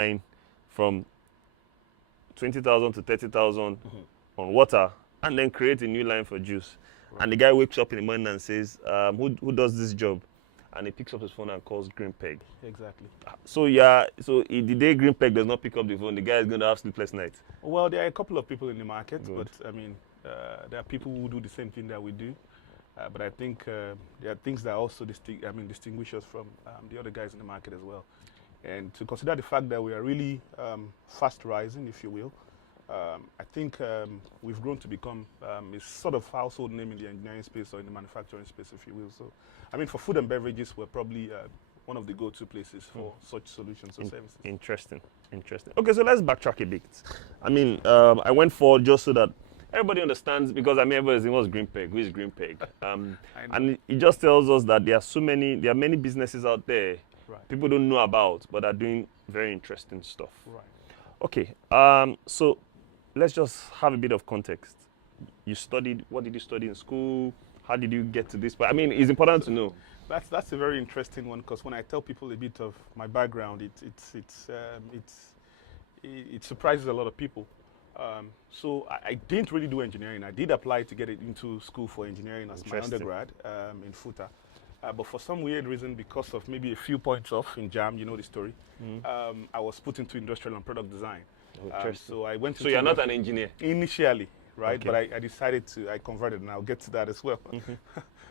line from 20,000 to 30,000 on water, and then create a new line for juice. Right. And the guy wakes up in the morning and says, who does this job? And he picks up his phone and calls Green Peg. Exactly. So the day Green Peg does not pick up the phone, the guy is going to have sleepless nights. Well, there are a couple of people in the market, but I mean, there are people who do the same thing that we do. But I think there are things that also distinguish us from the other guys in the market as well. And to consider the fact that we are really fast rising, if you will, I think we've grown to become a sort of household name in the engineering space or in the manufacturing space, if you will. So, I mean, for food and beverages, we're probably one of the go-to places for such solutions or services. Interesting. Okay, so let's backtrack a bit. I mean, I went for just so that everybody understands, because I mean, everybody's saying, what's Green Peg? Who is Green Peg? And it just tells us that there are many businesses out there people don't know about, but are doing very interesting stuff. Right. Okay, so let's just have a bit of context. What did you study in school? How did you get to this point? I mean, it's important to know. That's a very interesting one, because when I tell people a bit of my background, it surprises a lot of people. So I didn't really do engineering. I did apply to get it into school for engineering as my undergrad in FUTA. But for some weird reason, because of maybe a few points off in JAM, you know the story, I was put into industrial and product design. So I went. So you're not an engineer initially, right? Okay. But I decided I converted, and I'll get to that as well.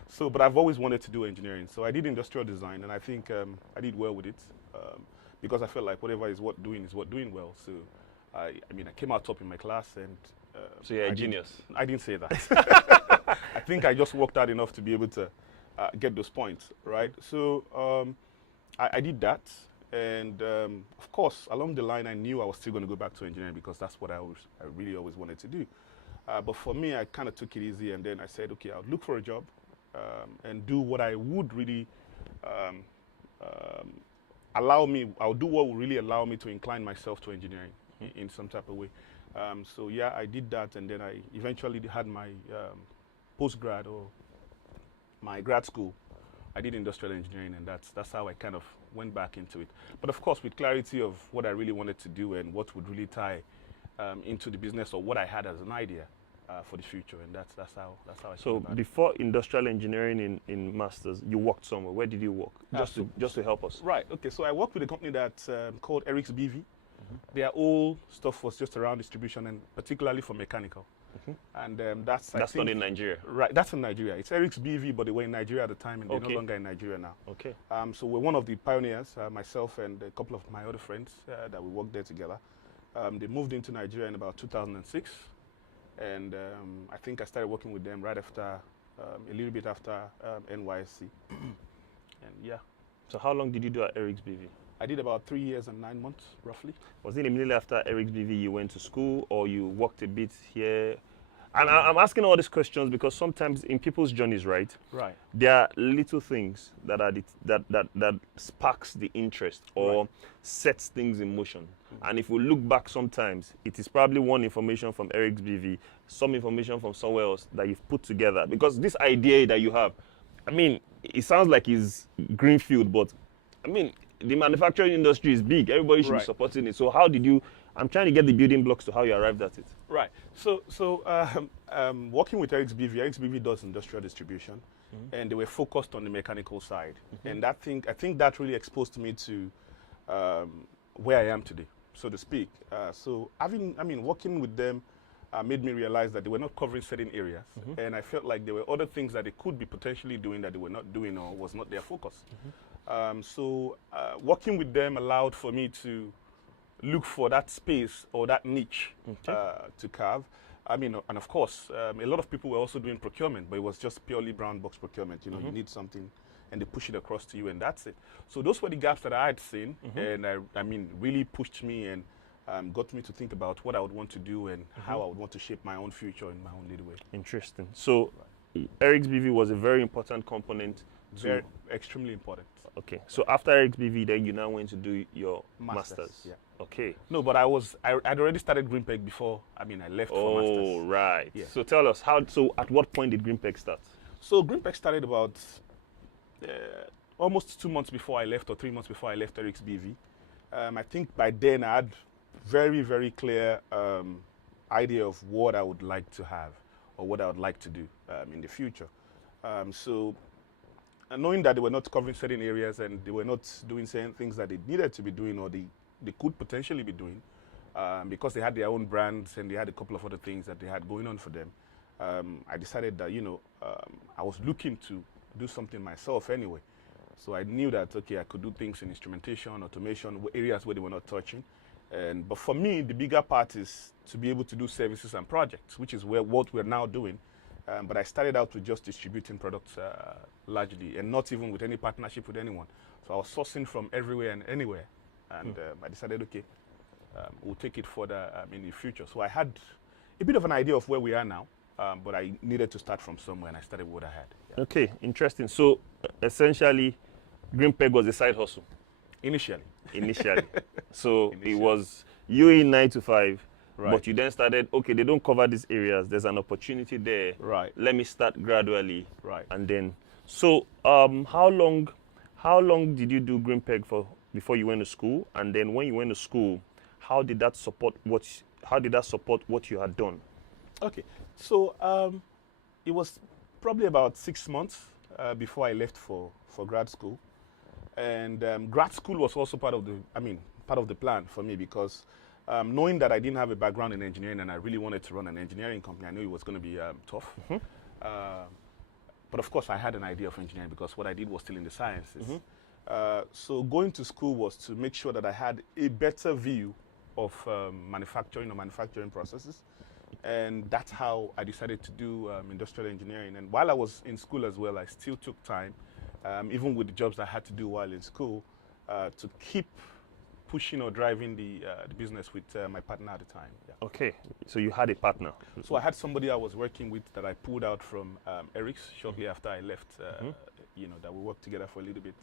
So, but I've always wanted to do engineering. So I did industrial design, and I think I did well with it because I felt like whatever is doing well. So I came out top in my class, and so you're a genius. I didn't say that. I think I just worked hard enough to be able to get those points, right? So I did that, and of course, along the line, I knew I was still going to go back to engineering because that's what I really always wanted to do. But for me, I kind of took it easy, and then I said, okay, I'll look for a job and do what I would really I'll do what will really allow me to incline myself to engineering in some type of way. So yeah, I did that, and then I eventually had my postgrad or my grad school. I did industrial engineering, and that's how I kind of went back into it. But of course, with clarity of what I really wanted to do and what would really tie into the business, or what I had as an idea for the future, and that's how I. So before industrial engineering in masters, you worked somewhere. Where did you work? Just to help us. Right. Okay. So I worked with a company that's called Eric's BV. Their whole stuff was just around distribution, and particularly for mechanical. And that's not in Nigeria. Right, that's in Nigeria. It's Eric's BV, but they were in Nigeria at the time, and they're no longer in Nigeria now. Okay. So we're one of the pioneers, myself and a couple of my other friends that we worked there together. They moved into Nigeria in about 2006, and I think I started working with them right after, a little bit after NYSC. And yeah. So how long did you do at Eric's BV? I did about 3 years and 9 months, roughly. Was it immediately after Eric's BV you went to school, or you worked a bit here? And I'm asking all these questions because sometimes in people's journeys, right? Right. There are little things that are that sparks the interest or sets things in motion. And if we look back, sometimes it is probably one information from Eric's BV, some information from somewhere else that you've put together. Because this idea that you have, I mean, it sounds like it's greenfield, but I mean, the manufacturing industry is big. Everybody should be supporting it. So how did you, I'm trying to get the building blocks to how you arrived at it. Right. So working with Eric's BV does industrial distribution, and they were focused on the mechanical side. And I think that really exposed me to where I am today, so to speak. So working with them made me realize that they were not covering certain areas, and I felt like there were other things that they could be potentially doing that they were not doing, or was not their focus. So working with them allowed for me to look for that space or that niche to carve. I mean, and of course, a lot of people were also doing procurement, but it was just purely brown box procurement. You know, you need something, and they push it across to you, and that's it. So those were the gaps that I had seen, and I mean, really pushed me and got me to think about what I would want to do and how I would want to shape my own future in my own little way. Interesting. So Eric's BV was a very important component. Very extremely important. Okay. So after Eric's BV, then you now went to do your masters. Yeah. Okay. No, but I'd already started Green Peg before. I mean, I left for masters. Oh, right. Yeah. So tell us so at what point did Green Peg start? So Green Peg started about almost 2 months before I left, or 3 months before I left Eric's BV. I think by then I had very, very clear idea of what I would like to have or what I would like to do in the future. So knowing that they were not covering certain areas and they were not doing certain things that they needed to be doing or they could potentially be doing, because they had their own brands and they had a couple of other things that they had going on for them, I decided that, I was looking to do something myself anyway. So I knew that, okay, I could do things in instrumentation, automation, areas where they were not touching. But for me, the bigger part is to be able to do services and projects, which is what we're now doing. But I started out with just distributing products largely, and not even with any partnership with anyone. So I was sourcing from everywhere and anywhere. And I decided, okay, we'll take it further in the future. So I had a bit of an idea of where we are now, but I needed to start from somewhere, and I started with what I had. Yeah. Okay, interesting. So essentially, Green Peg was a side hustle. Initially. So it was you in 9 to 5, Right. but you then started, okay, they don't cover these areas. There's an opportunity there. Right. Let me start gradually. Right. And then, so how long did you do Green Peg for before you went to school? And then when you went to school, how did that support what you had done? Okay. So it was probably about 6 months before I left for grad school. And grad school was also part of the plan for me, because knowing that I didn't have a background in engineering and I really wanted to run an engineering company, I knew it was going to be tough. But of course, I had an idea of engineering because what I did was still in the sciences. So going to school was to make sure that I had a better view of manufacturing processes. And that's how I decided to do industrial engineering. And while I was in school as well, I still took time, even with the jobs I had to do while in school, to keep pushing or driving the business with my partner at the time. Yeah. Okay, so you had a partner. So I had somebody I was working with that I pulled out from Eric's shortly after I left, that we worked together for a little bit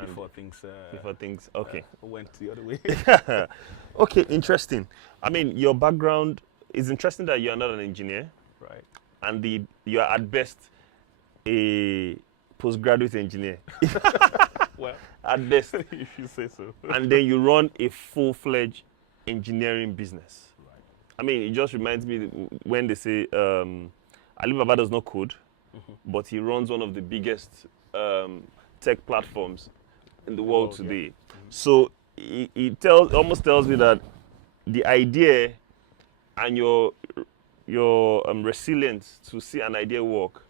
before things okay. Went the other way. Okay, interesting. I mean, your background is interesting that you are not an engineer. Right. And you are at best a postgraduate engineer. Well, at best. if you say so. And then you run a full-fledged engineering business. Right. I mean, it just reminds me when they say Alibaba does not code, but he runs one of the biggest tech platforms in the world today. Yeah. So it almost tells me that the idea and your resilience to see an idea work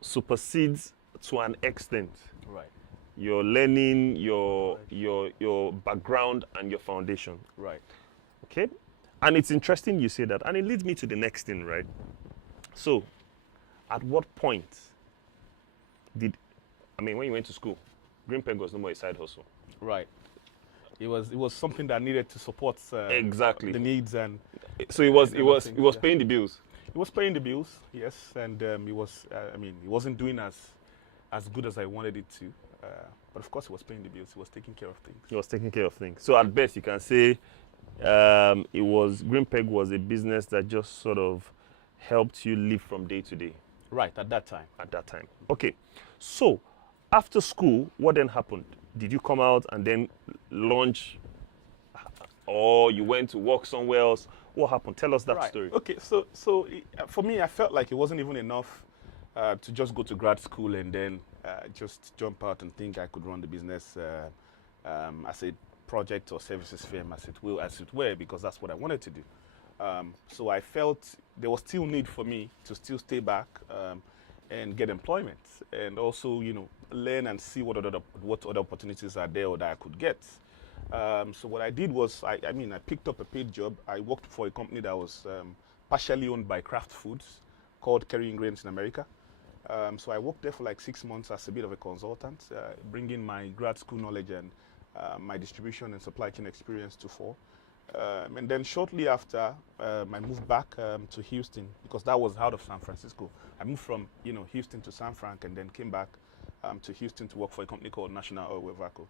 supersedes to an extent Right. your learning, your background, and your foundation. Right. Okay? And it's interesting you say that. And it leads me to the next thing, right? So, at what point when you went to school, Green Peg was no more a side hustle? Right. It was something that needed to support Exactly the needs, and so it was paying the bills. It was paying the bills, yes, and it wasn't doing as good as I wanted it to, but of course it was paying the bills. It was taking care of things. It was taking care of things. So at best you can say Green Peg was a business that just sort of helped you live from day to day. Right, at that time. Okay, so after school, what then happened? Did you come out and then launch, or you went to work somewhere else? What happened? Tell us that Right. story. Okay, so for me, I felt like it wasn't even enough to just go to grad school and then just jump out and think I could run the business as a project or services firm, as it were, because that's what I wanted to do. So I felt there was still need for me to still stay back and get employment, and also learn and see what other opportunities are there or that I could get. So what I did was I picked up a paid job. I worked for a company that was partially owned by Kraft Foods called Kerry Ingredients in America. So I worked there for like 6 months as a bit of a consultant, bringing my grad school knowledge and my distribution and supply chain experience to fore. And then shortly after, I moved back to Houston, because that was out of San Francisco. I moved from Houston to San Fran, and then came back to Houston to work for a company called National Oil Vaco.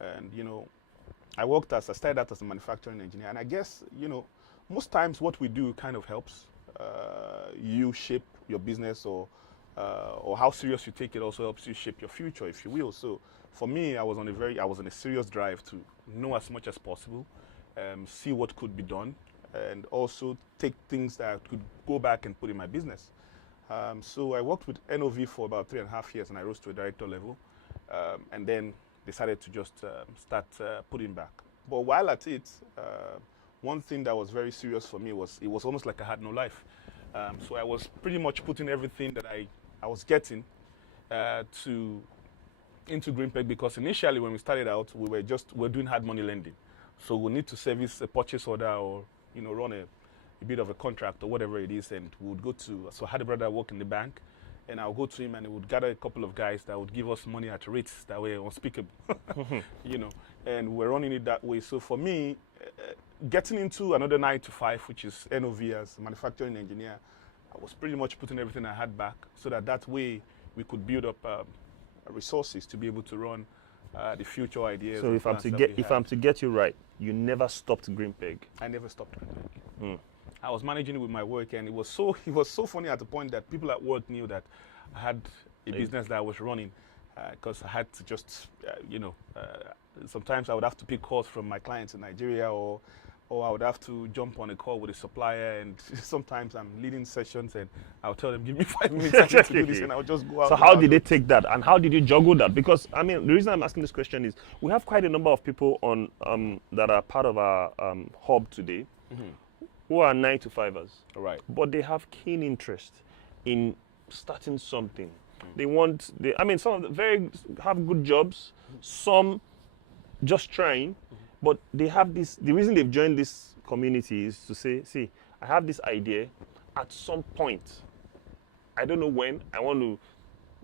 And I started out as a manufacturing engineer, and I guess most times what we do kind of helps you shape your business, or how serious you take it also helps you shape your future, if you will. So for me, I was on a serious drive to know as much as possible, see what could be done, and also take things that I could go back and put in my business. So I worked with NOV for about 3.5 years, and I rose to a director level, and then decided to just start putting back. But while at it, one thing that was very serious for me was it was almost like I had no life. So I was pretty much putting everything that I was getting into Greenpeg, because initially when we started out, we were doing hard money lending. So we need to service a purchase order or run a bit of a contract or whatever it is, and we would go to, so I had a brother work in the bank, and I would go to him and he would gather a couple of guys that would give us money at rates that were unspeakable, and we're running it that way. So for me, getting into another 9 to 5, which is NOV as a manufacturing engineer, I was pretty much putting everything I had back so that way we could build up resources to be able to run the future ideas. So if I'm to get you right, you never stopped Greenpeg. I never stopped Greenpeg. I was managing it with my work, and it was so funny at the point that people at work knew that I had a business that I was running, because I had to just sometimes I would have to pick calls from my clients in Nigeria, or I would have to jump on a call with a supplier, and sometimes I'm leading sessions and I'll tell them, give me 5 minutes to do this, and I'll just go out. So how did they take that, and how did you juggle that? Because I mean, the reason I'm asking this question is we have quite a number of people on that are part of our hub today, who are 9 to 5ers, right? But they have keen interest in starting something. Some of them have good jobs, some just trying. But they have this, the reason they've joined this community is to say, see, I have this idea, at some point, I don't know when, I want to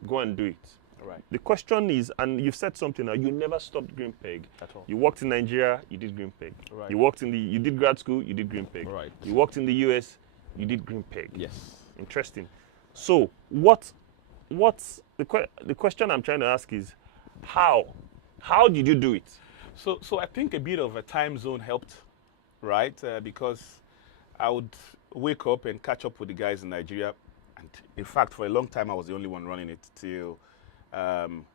go and do it. Right. The question is, and you've said something now, you never stopped Greenpeg. At all. You worked in Nigeria, you did Greenpeg. Right. You did grad school, you did Greenpeg. Right. You worked in the US, you did Greenpeg. Yes. Interesting. So the question I'm trying to ask is, how did you do it? So I think a bit of a time zone helped, right? Because I would wake up and catch up with the guys in Nigeria. And in fact, for a long time, I was the only one running it till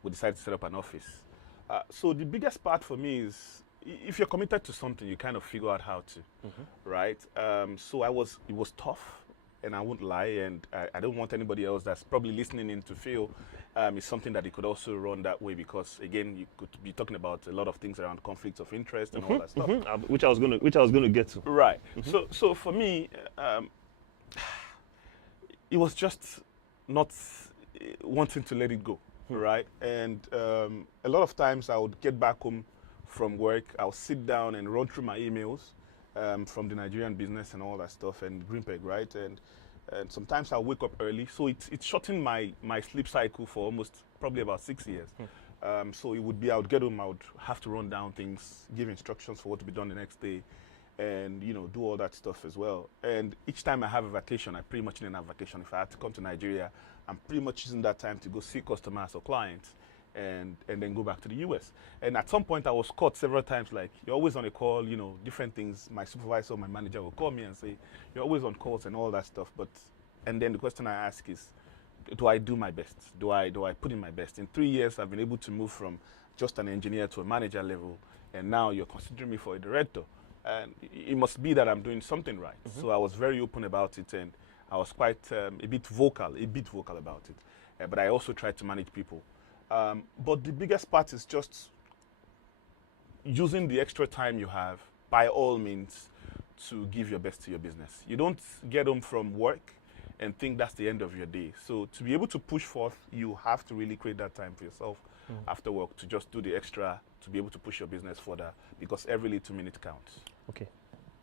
we decided to set up an office. So the biggest part for me is, if you're committed to something, you kind of figure out how to, right? So it was tough, and I won't lie, and I don't want anybody else that's probably listening in to feel it's something that you could also run that way, because again, you could be talking about a lot of things around conflicts of interest and all that stuff, which I was going to get to. Right. So for me, it was just not wanting to let it go, right? And a lot of times I would get back home from work, I'll sit down and run through my emails from the Nigerian business and all that stuff, and Greenpeg, right? And sometimes I'll wake up early, so it shortened my sleep cycle for almost probably about 6 years. So it would be, I would get home, I would have to run down things, give instructions for what to be done the next day, and do all that stuff as well. And each time I have a vacation, I pretty much didn't have vacation. If I had to come to Nigeria, I'm pretty much using that time to go see customers or clients, and then go back to the US. And at some point I was caught several times, like, you're always on a call, different things. My supervisor, my manager will call me and say, you're always on calls and all that stuff. And then the question I ask is, do I do my best? Do I put in my best? In 3 years, I've been able to move from just an engineer to a manager level, and now you're considering me for a director. And it must be that I'm doing something right. So I was very open about it, and I was quite a bit vocal about it. But I also tried to manage people. But the biggest part is just using the extra time you have, by all means, to give your best to your business. You don't get home from work and think that's the end of your day. So to be able to push forth, you have to really create that time for yourself after work to just do the extra, to be able to push your business further, because every little minute counts. Okay.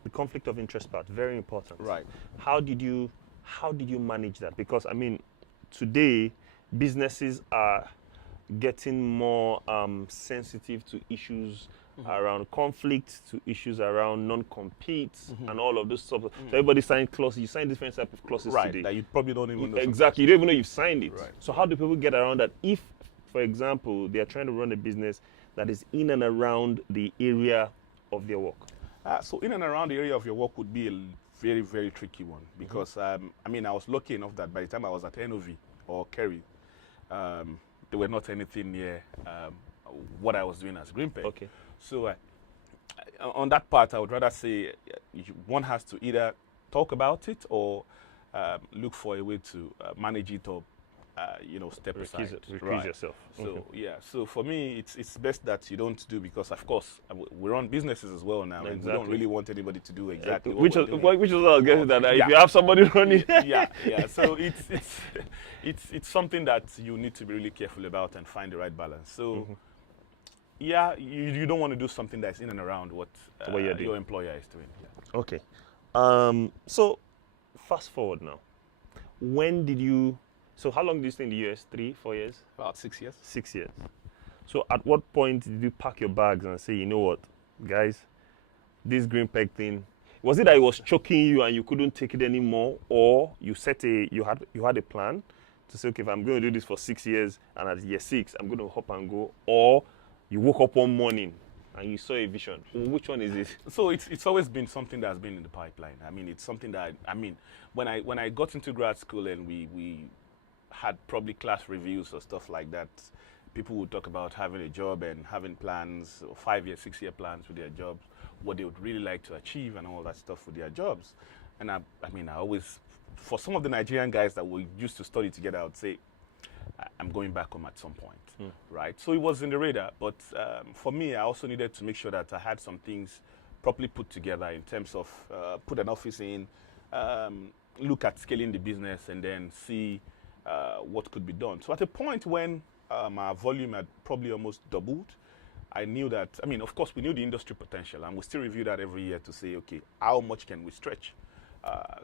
The conflict of interest part, very important. Right. How did you manage that? Because I mean, today businesses are getting more sensitive to issues around conflict, to issues around non-competes and all of this stuff. So everybody signed clauses. You sign different type of clauses today. That you probably don't even know. Exactly. You don't even know you've signed it. Right. So how do people get around that? If, for example, they are trying to run a business that is in and around the area of their work? So in and around the area of your work would be a very, very tricky one, because I was lucky enough that by the time I was at NOV or Kerry, there were not anything near what I was doing as Greenpeg. Okay. So on that part, I would rather say one has to either talk about it or look for a way to manage it or step aside. Recuse yourself. So yeah, so for me, it's best that you don't do, because of course we run businesses as well now, and we don't really want anybody to do exactly which what we're doing. is what I was getting that if you have somebody running. yeah. So it's something that you need to be really careful about and find the right balance. So yeah, you don't want to do something that's in and around what your employer is doing. Yeah. Okay. So fast forward now. When did you? So how long did you stay in the US? 3, 4 years? About 6 years. 6 years. So at what point did you pack your bags and say, you know what, guys, this Greenpeg thing, was it that it was choking you and you couldn't take it anymore, or you had a plan to say, okay, if I'm going to do this for 6 years and at year 6 I'm going to hop and go, or you woke up one morning and you saw a vision? Which one is it? So it's always been something that's been in the pipeline. I mean, it's something that when I got into grad school and we had probably class reviews or stuff like that, people would talk about having a job and having plans, 5-year, 6-year plans with their jobs, what they would really like to achieve and all that stuff with their jobs. And I always, for some of the Nigerian guys that we used to study together, I would say, I'm going back home at some point, right? So it was in the radar, but for me, I also needed to make sure that I had some things properly put together in terms of put an office in, look at scaling the business, and then see what could be done. So at a point when our volume had probably almost doubled, I knew that, of course, we knew the industry potential, and we still review that every year to say, okay, how much can we stretch?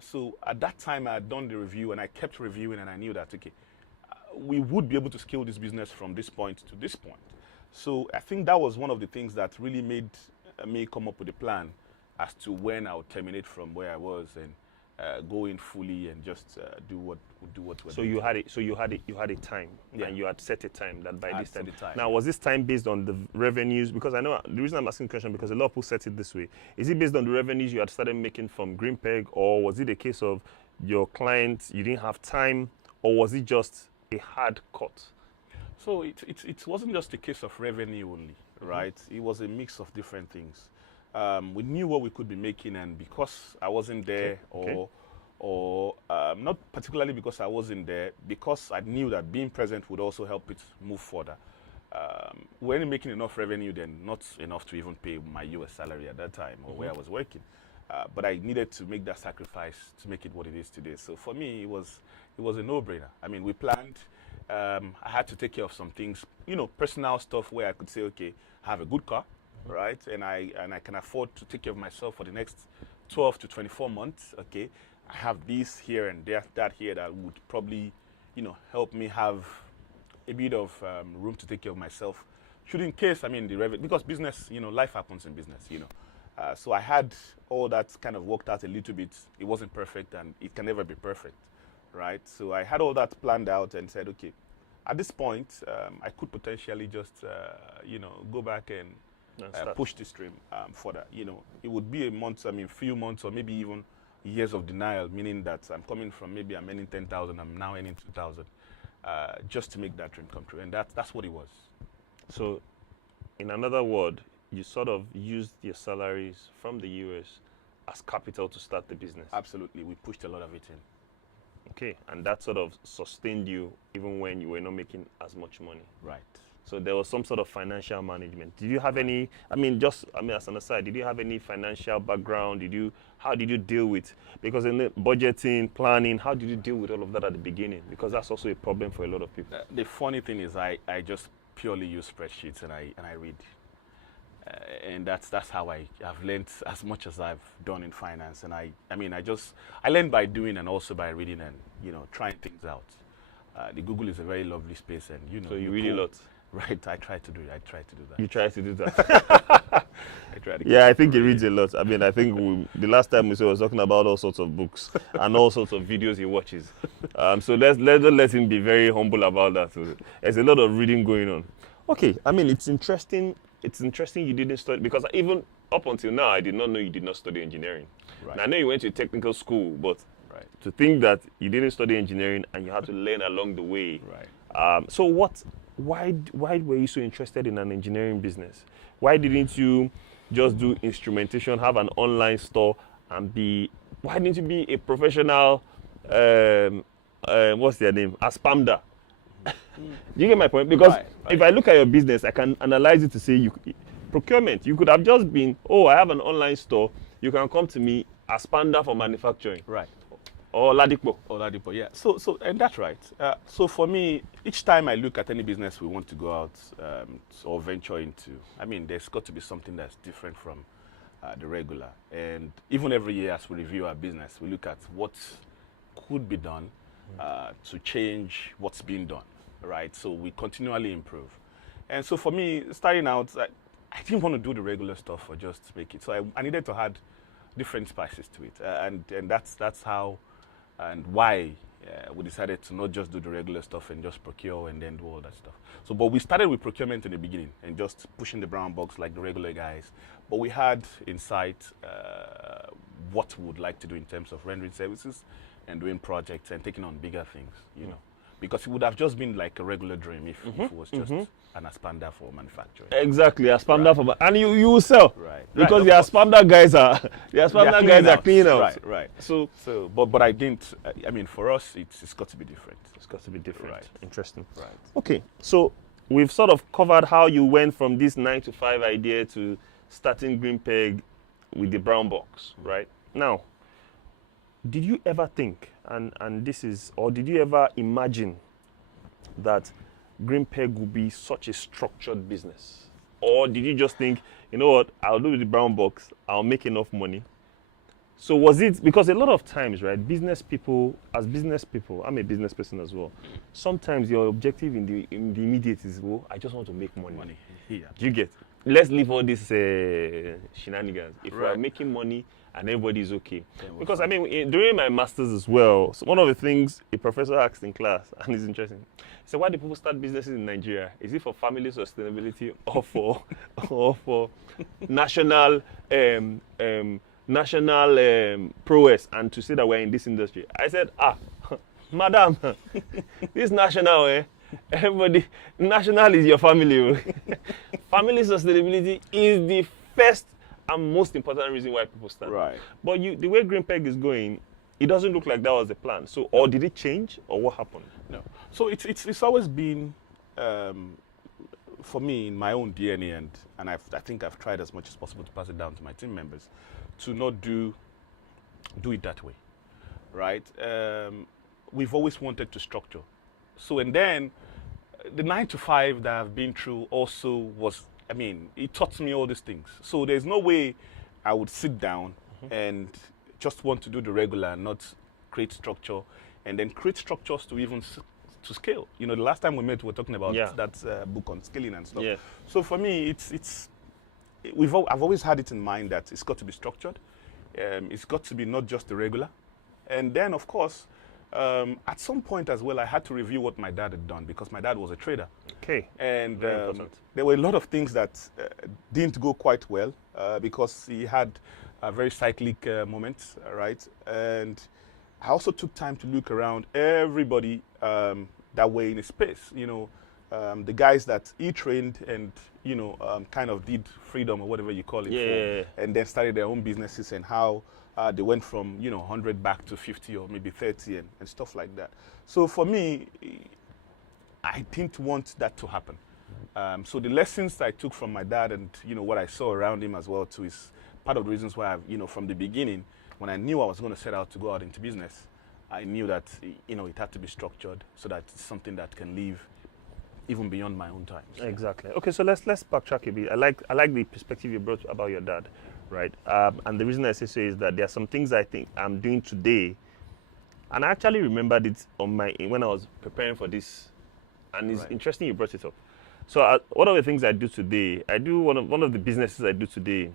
So at that time, I had done the review, and I kept reviewing, and I knew that, okay, we would be able to scale this business from this point to this point. So I think that was one of the things that really made me come up with a plan as to when I would terminate from where I was and go in fully and just do what we're So doing. you had a time, and you had set a time that by this time. Time. Now, was this time based on the revenues? Because I know the reason I'm asking the question, because a lot of people set it this way. Is it based on the revenues you had started making from Greenpeg, or was it a case of your clients, you didn't have time, or was it just a hard cut? So it wasn't just a case of revenue only, right? It was a mix of different things. We knew what we could be making, and because I wasn't there, or not particularly because I wasn't there, because I knew that being present would also help it move further. We weren't making enough revenue then, not enough to even pay my US salary at that time or where I was working. But I needed to make that sacrifice to make it what it is today. So for me, it was a no-brainer. We planned. I had to take care of some things, personal stuff where I could say, okay, I have a good car, right? And I can afford to take care of myself for the next 12 to 24 months, okay? I have this here and that here that would probably, help me have a bit of room to take care of myself. Should in case, the revenue, because business, life happens in business, So I had all that kind of worked out a little bit. It wasn't perfect, and it can never be perfect, right? So I had all that planned out and said, okay, at this point, I could potentially just, go back and push the stream further. It would be a month, few months, or maybe even years of denial, meaning that I'm coming from maybe I'm earning 10,000, I'm now earning 2,000, just to make that dream come true. And that's what it was. So, in another word, you sort of used your salaries from the US as capital to start the business. Absolutely. We pushed a lot of it in. Okay, and that sort of sustained you even when you were not making as much money. Right. So there was some sort of financial management. Did you have any, as an aside, did you have any financial background? How did you deal with, because in the budgeting, planning, how did you deal with all of that at the beginning? Because that's also a problem for a lot of people. The funny thing is I just purely use spreadsheets and I read. And that's how I have learned as much as I've done in finance. And I learned by doing and also by reading and, trying things out. The Google is a very lovely space, and, So you read a lot? Right, I try to do that. You try to do that? I try to. Yeah, I think he reads a lot. I think the last time we saw, was talking about all sorts of books and all sorts of videos he watches. So let him be very humble about that. So there's a lot of reading going on. Okay, it's interesting. It's interesting you didn't study, because even up until now, I did not know you did not study engineering. Right. Now, I know you went to a technical school, but right. to think that you didn't study engineering and you had to learn along the way. Right. So what why were you so interested in an engineering business? Why didn't you just do instrumentation, have an online store, and why didn't you be a professional, what's their name, a spamder? Do you get my point? Because if I look at your business, I can analyze it to say, procurement, you could have just been, oh, I have an online store, you can come to me as spamder for manufacturing. Right. Or Ladipo. Yeah. So and that's right. So for me, each time I look at any business we want to go out or venture into, I mean, there's got to be something that's different from the regular. And even every year as we review our business, we look at what could be done to change what's being done, right? So we continually improve. And so for me, starting out, I didn't want to do the regular stuff or just make it. So I needed to add different spices to it. And that's how and why we decided to not just do the regular stuff and just procure and then do all that stuff. So, but we started with procurement in the beginning and just pushing the brown box like the regular guys. But we had in sight what we would like to do in terms of rendering services and doing projects and taking on bigger things, you know. Because it would have just been like a regular dream if it was just an expander for manufacturing. Exactly, a expander for and you will sell. Right. Because the expander guys are clean out. Right. So but I didn't. I mean, for us, it's got to be different. It's got to be different. Right. Interesting. Right. Okay, so we've sort of covered how you went from this 9-to-5 idea to starting Green Peg with the brown box, right? Now, did you ever think, or did you ever imagine that Green Peg would be such a structured business? Or did you just think, you know what, I'll do the brown box, I'll make enough money? So was it, because a lot of times, right, business people, I'm a business person as well, sometimes your objective in the immediate is, well, I just want to make money. Yeah. Do you get? Let's leave all these shenanigans. If we are making money and everybody is okay. Because I mean, during my master's as well, so one of the things a professor asked in class, and it's interesting, he said, why do people start businesses in Nigeria? Is it for family sustainability or for national prowess and to say that we're in this industry? I said, madam, this national, everybody, national is your family. Family sustainability is the first and most important reason why people start. Right. But the way Green Peg is going, it doesn't look like that was the plan. So, or did it change, or what happened? No. So it's always been, for me, in my own DNA, and I think I've tried as much as possible to pass it down to my team members, to not do it that way, right? We've always wanted to structure. So, and then the 9-to-5 that I've been through also was, I mean, it taught me all these things. So there's no way I would sit down and just want to do the regular and not create structure, and then create structures to even to scale. You know, the last time we met, we were talking about that book on scaling and stuff. Yeah. So for me, I've always had it in mind that it's got to be structured. It's got to be not just the regular. And then, of course, at some point as well, I had to review what my dad had done, because my dad was a trader. Okay. And there were a lot of things that didn't go quite well because he had very cyclic moments, right? And I also took time to look around everybody that were in a space, you know, the guys that he trained and, you know, kind of did freedom or whatever you call it for, and then started their own businesses, and how they went from, you know, 100 back to 50 or maybe 30 and stuff like that. So for me, I didn't want that to happen. So the lessons I took from my dad and, you know, what I saw around him as well too is part of the reasons why I've, you know, from the beginning, when I knew I was going to set out to go out into business, I knew that, you know, it had to be structured so that it's something that can live even beyond my own times. Exactly. Okay, so let's backtrack a bit. I like the perspective you brought about your dad, right? And the reason I say so is that there are some things I think I'm doing today, and I actually remembered it when I was preparing for this, and it's interesting you brought it up. So one of the things I do today, one of the businesses I do today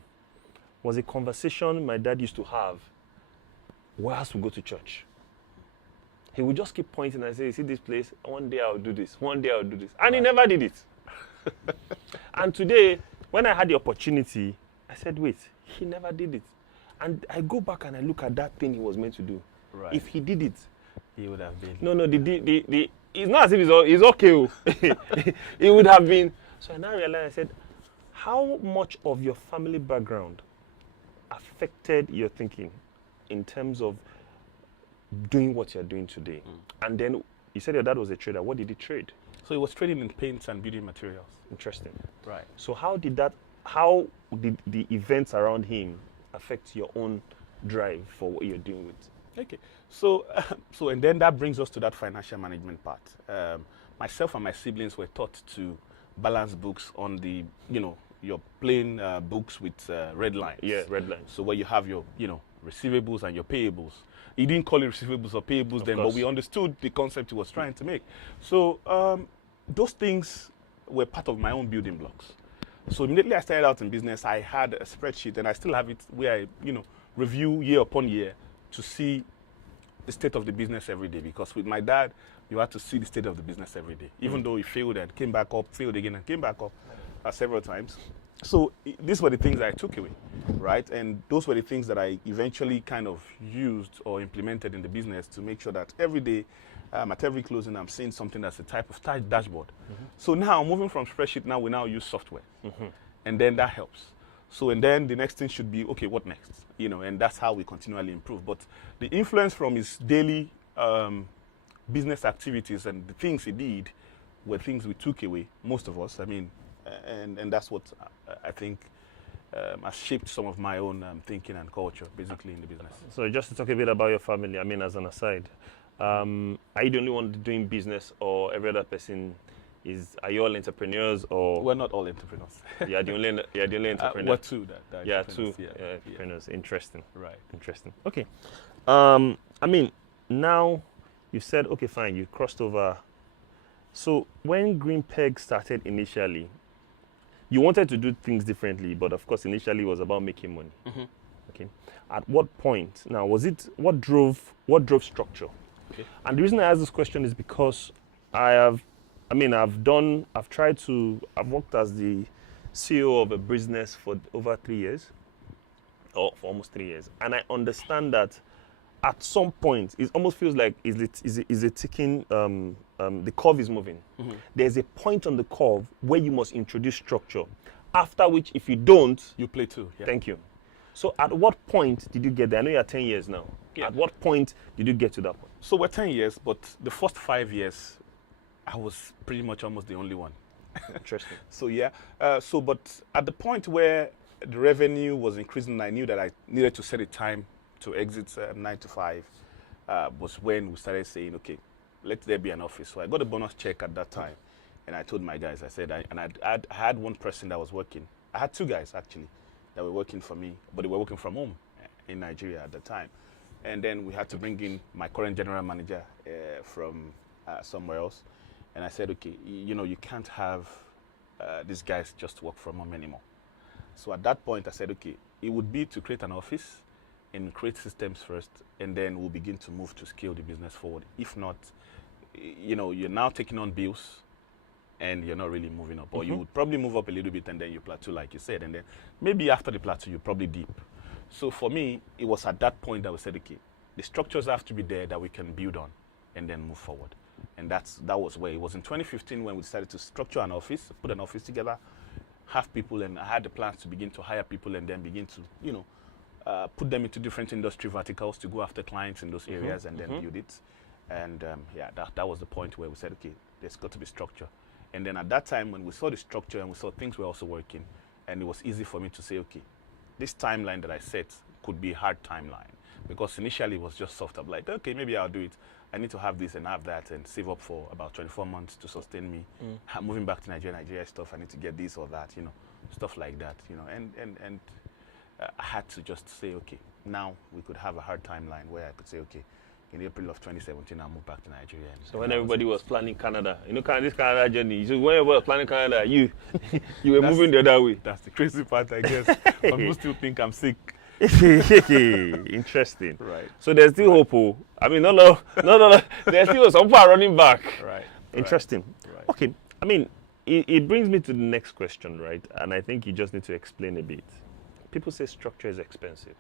was a conversation my dad used to have whilst we go to church. He would just keep pointing and say, you see this place? One day I'll do this. One day I'll do this. And he never did it. And today, when I had the opportunity, I said, wait, he never did it. And I go back and I look at that thing he was meant to do. Right. If he did it, he would have been. No, it's not as if it's okay. Oh. It would have been. So I now realized, I said, how much of your family background affected your thinking in terms of doing what you're doing today? And then you said your dad was a trader. What did he trade? So he was trading in paints and building materials. Interesting. Right. So how did the events around him affect your own drive for what you're doing with? Okay. So, and then that brings us to that financial management part. Myself and my siblings were taught to balance books on the, your plain books with red lines. Yeah, red lines. So where you have your, receivables and your payables. He didn't call it receivables or payables then, but we understood the concept he was trying to make. So those things were part of my own building blocks. So immediately I started out in business, I had a spreadsheet, and I still have it where I, review year upon year to see the state of the business every day. Because with my dad, you had to see the state of the business every day, even though he failed and came back up, failed again and came back up several times. So these were the things I took away, right? And those were the things that I eventually kind of used or implemented in the business to make sure that every day, at every closing, I'm seeing something that's a type of dashboard. So now, moving from spreadsheet, now we now use software. And then that helps. So, and then the next thing should be, okay, what next? And that's how we continually improve. But the influence from his daily business activities and the things he did were things we took away, most of us. I mean, and that's what I think has shaped some of my own thinking and culture, basically, in the business. So just to talk a bit about your family, I mean, as an aside, are you the only one doing business, or every other person are you all entrepreneurs, or? We're not all entrepreneurs. You're the only entrepreneur. We're two that Yeah, two yeah. entrepreneurs. Interesting. Right. Interesting. Okay. I mean, now you said, okay, fine, you crossed over. So when Green Peg started initially, you wanted to do things differently, but of course, initially it was about making money. Okay. At what point? Now, what drove structure? Okay. And the reason I ask this question is because I've worked as the CEO of a business for over 3 years, or for almost 3 years, and I understand that at some point it almost feels like is a ticking. The curve is moving. There's a point on the curve where you must introduce structure, after which, if you don't, you play too. Yeah. Thank you. So at what point did you get there? I know you're 10 years now. Yeah. At what point did you get to that point? So we're 10 years, but the first 5 years, I was pretty much almost the only one. Interesting. So yeah. But at the point where the revenue was increasing, I knew that I needed to set a time to exit 9 to 5. Was when we started saying, okay, let there be an office. So I got a bonus check at that time, and I told my guys, I said, I had one person that was working. I had two guys actually that were working for me, but they were working from home in Nigeria at the time. And then we had to bring in my current general manager from somewhere else. And I said, okay, you can't have these guys just work from home anymore. So at that point, I said, okay, it would be to create an office and create systems first, and then we'll begin to move to scale the business forward. If not, you're now taking on bills and you're not really moving up. Or you would probably move up a little bit and then you plateau, like you said. And then maybe after the plateau, you probably dip. So for me, it was at that point that we said, okay, the structures have to be there that we can build on and then move forward. And that was where it was in 2015 when we decided to structure an office, put an office together, have people, and I had the plans to begin to hire people and then begin to, put them into different industry verticals to go after clients in those areas and then build it. And that was the point where we said, okay, there's got to be structure. And then at that time, when we saw the structure and we saw things were also working, and it was easy for me to say, okay, this timeline that I set could be a hard timeline. Because initially it was just soft. I'm like, okay, maybe I'll do it. I need to have this and have that and save up for about 24 months to sustain me. Moving back to Nigeria stuff, I need to get this or that, stuff like that, and I had to just say, okay, now we could have a hard timeline where I could say, okay, in April of 2017, I'll move back to Nigeria. So when everybody was planning Canada, this Canada journey, so when everybody was planning Canada, you were moving the other way. That's the crazy part, I guess. People still think I'm sick. Interesting. Right. So there's still hope. Oh. I mean, no. There's still some people running back. Right. Interesting. Right. Okay. I mean, it brings me to the next question, right? And I think you just need to explain a bit. People say structure is expensive.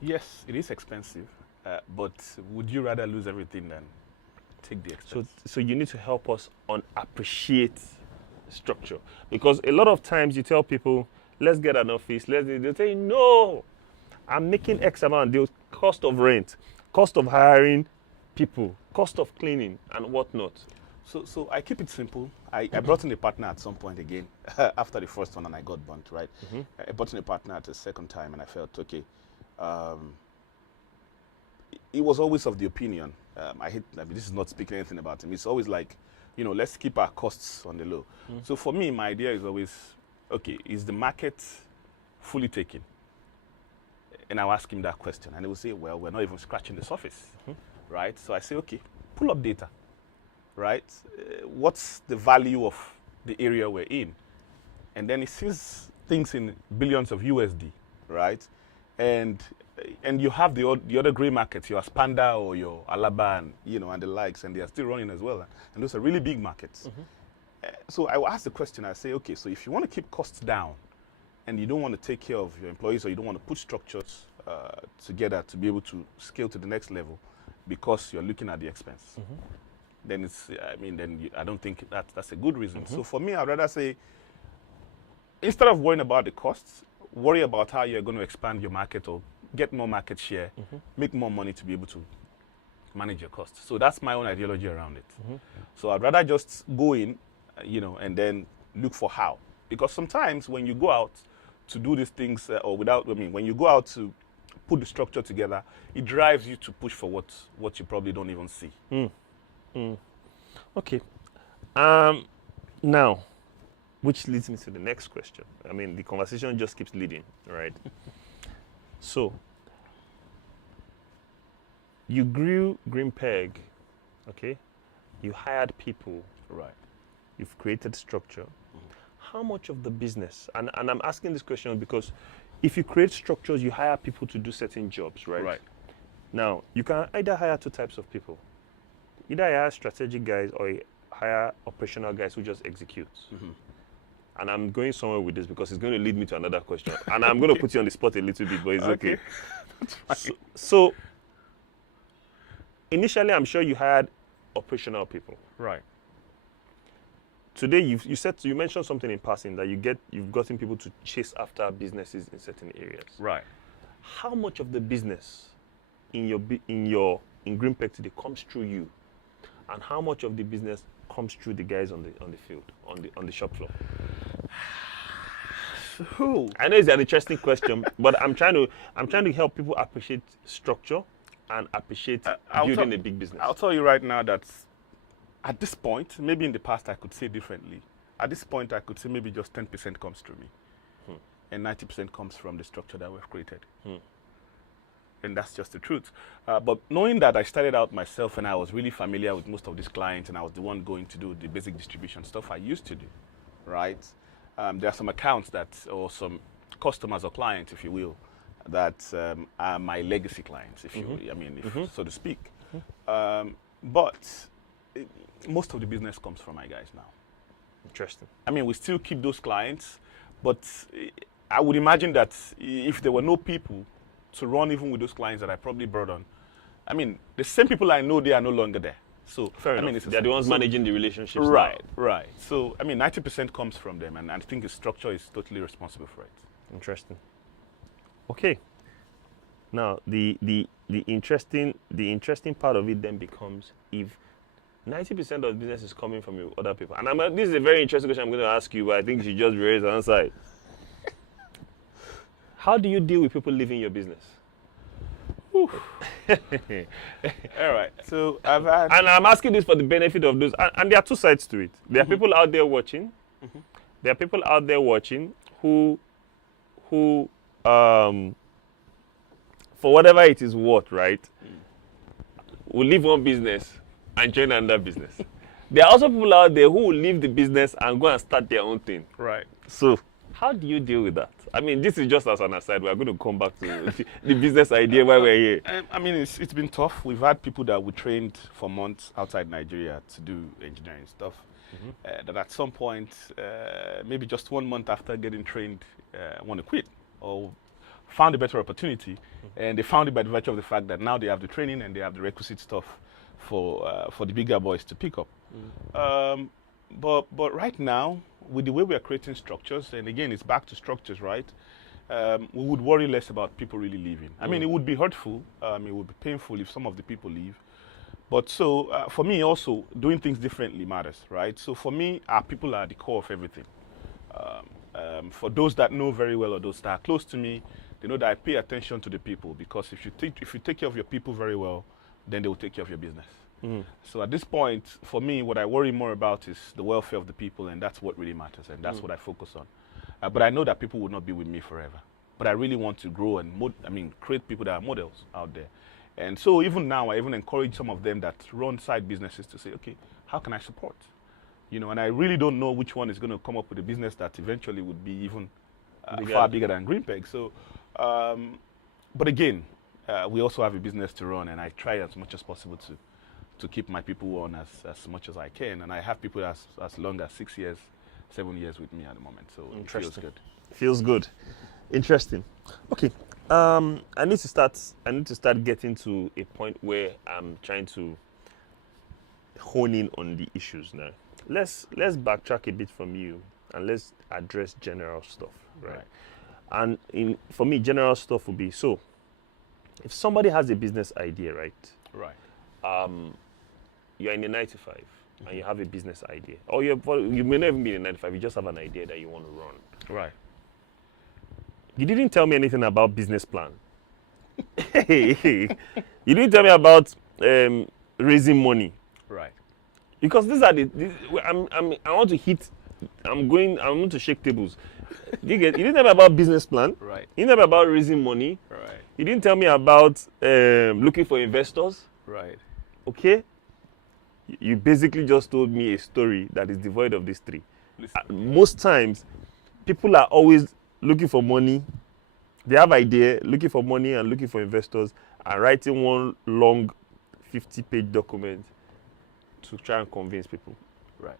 Yes, it is expensive. But would you rather lose everything than take the expense? So you need to help us on appreciate structure, because a lot of times you tell people, let's get an office. They'll say, no, I'm making X amount. The cost of rent, cost of hiring people, cost of cleaning, and whatnot. So I keep it simple. I brought in a partner at some point again after the first one, and I got burnt, right? I brought in a partner at the second time, and I felt, okay. He was always of the opinion, this is not speaking anything about him. It's always like, let's keep our costs on the low. So for me, my idea is always, okay, is the market fully taken? And I'll ask him that question, and he will say, well, we're not even scratching the surface, right? So I say, okay, pull up data, right? What's the value of the area we're in? And then he sees things in billions of USD, right? And you have the other gray markets, your Aspanda or your Alaba, and and the likes, and they are still running as well. And those are really big markets. So I will ask the question. I say, okay, so if you want to keep costs down, and you don't want to take care of your employees, or you don't want to put structures together to be able to scale to the next level, because you're looking at the expense, then I don't think that's a good reason. So for me, I'd rather say, instead of worrying about the costs, worry about how you're going to expand your market or get more market share, make more money to be able to manage your costs. So that's my own ideology around it. So I'd rather just go in, and then look for how. Because sometimes when you go out to do these things, when you go out to put the structure together, it drives you to push for what you probably don't even see. Okay. Now, which leads me to the next question. The conversation just keeps leading, right? So, you grew Green Peg, okay? You hired people. Right. You've created structure. How much of the business, and I'm asking this question because if you create structures, you hire people to do certain jobs, right? Right. Now, you can either hire two types of people. Either hire strategic guys or hire operational guys who just execute. And I'm going somewhere with this because it's going to lead me to another question. And I'm going to put you on the spot a little bit, but it's okay. So, initially, I'm sure you hired operational people. Right. Today, you mentioned something in passing that you've gotten people to chase after businesses in certain areas. Right. How much of the business in Green Peg today comes through you, and how much of the business comes through the guys on the field, on the shop floor? I know it's an interesting question, but I'm trying to help people appreciate structure and appreciate building a big business. I'll tell you right now that at this point, maybe in the past I could say differently. At this point, I could say maybe just 10% comes through me, and 90% comes from the structure that we've created. And that's just the truth. But knowing that I started out myself and I was really familiar with most of these clients, and I was the one going to do the basic distribution stuff I used to do, right? There are some accounts or some customers or clients, if you will, that are my legacy clients, if so to speak. But most of the business comes from my guys now. Interesting. We still keep those clients, but I would imagine that if there were no people to run even with those clients that I probably brought on, the same people I know, they are no longer there. So fair enough. They're the ones managing the relationships. Right, now. right. So 90% comes from them, and I think the structure is totally responsible for it. Interesting. Okay. Now the interesting part of it then becomes, if 90% of the business is coming from you, other people, and this is a very interesting question I'm going to ask you, but I think you should just raise the answer. How do you deal with people leaving your business? All right. So I've had, and I'm asking this for the benefit of those, and there are two sides to it. There are people out there watching. There are people out there watching who for whatever it is worth, right, will leave one business and join another business. There are also people out there who will leave the business and go and start their own thing. Right. So how do you deal with that? This is just as an aside. We're going to come back to the business idea while we're here. It's been tough. We've had people that we trained for months outside Nigeria to do engineering stuff. That at some point, maybe just 1 month after getting trained, want to quit. Or found a better opportunity, and they found it by the virtue of the fact that now they have the training and they have the requisite stuff for the bigger boys to pick up. But right now, with the way we are creating structures, and again, it's back to structures, right? We would worry less about people really leaving. I mean, it would be hurtful, it would be painful if some of the people leave. But so, for me also, doing things differently matters, right? So for me, our people are the core of everything. For those that know very well or those that are close to me, they know that I pay attention to the people, because if you take care of your people very well, then they will take care of your business. So at this point, for me, what I worry more about is the welfare of the people, and that's what really matters, and that's what I focus on. But I know that people will not be with me forever. But I really want to grow and create people that are models out there. And so even now, I even encourage some of them that run side businesses to say, okay, how can I support? You know, and I really don't know which one is going to come up with a business that eventually would be even far bigger than Greenpeg. So, but again, we also have a business to run, and I try as much as possible to keep my people on as much as I can. And I have people as long as 6 years, 7 years with me at the moment. So it feels good. Feels good. Interesting. Okay. I need to start getting to a point where I'm trying to hone in on the issues now. Let's backtrack a bit from you, and let's address general stuff, right? And for me, general stuff would be, so if somebody has a business idea, right? You're in a 9-to-5 and you have a business idea, or you may not even be in a 9-to-5, you just have an idea that you want to run. Right. You didn't tell me anything about business plan. You didn't tell me about raising money. Right. Because these are I want to hit. I want to shake tables. You didn't tell me about business plan. Right. You didn't tell me about raising money. Right. You didn't tell me about looking for investors. Right. Okay. You basically just told me a story that is devoid of these three. Most times, people are always looking for money. They have idea, looking for money and looking for investors, and writing one long 50-page document to try and convince people. Right.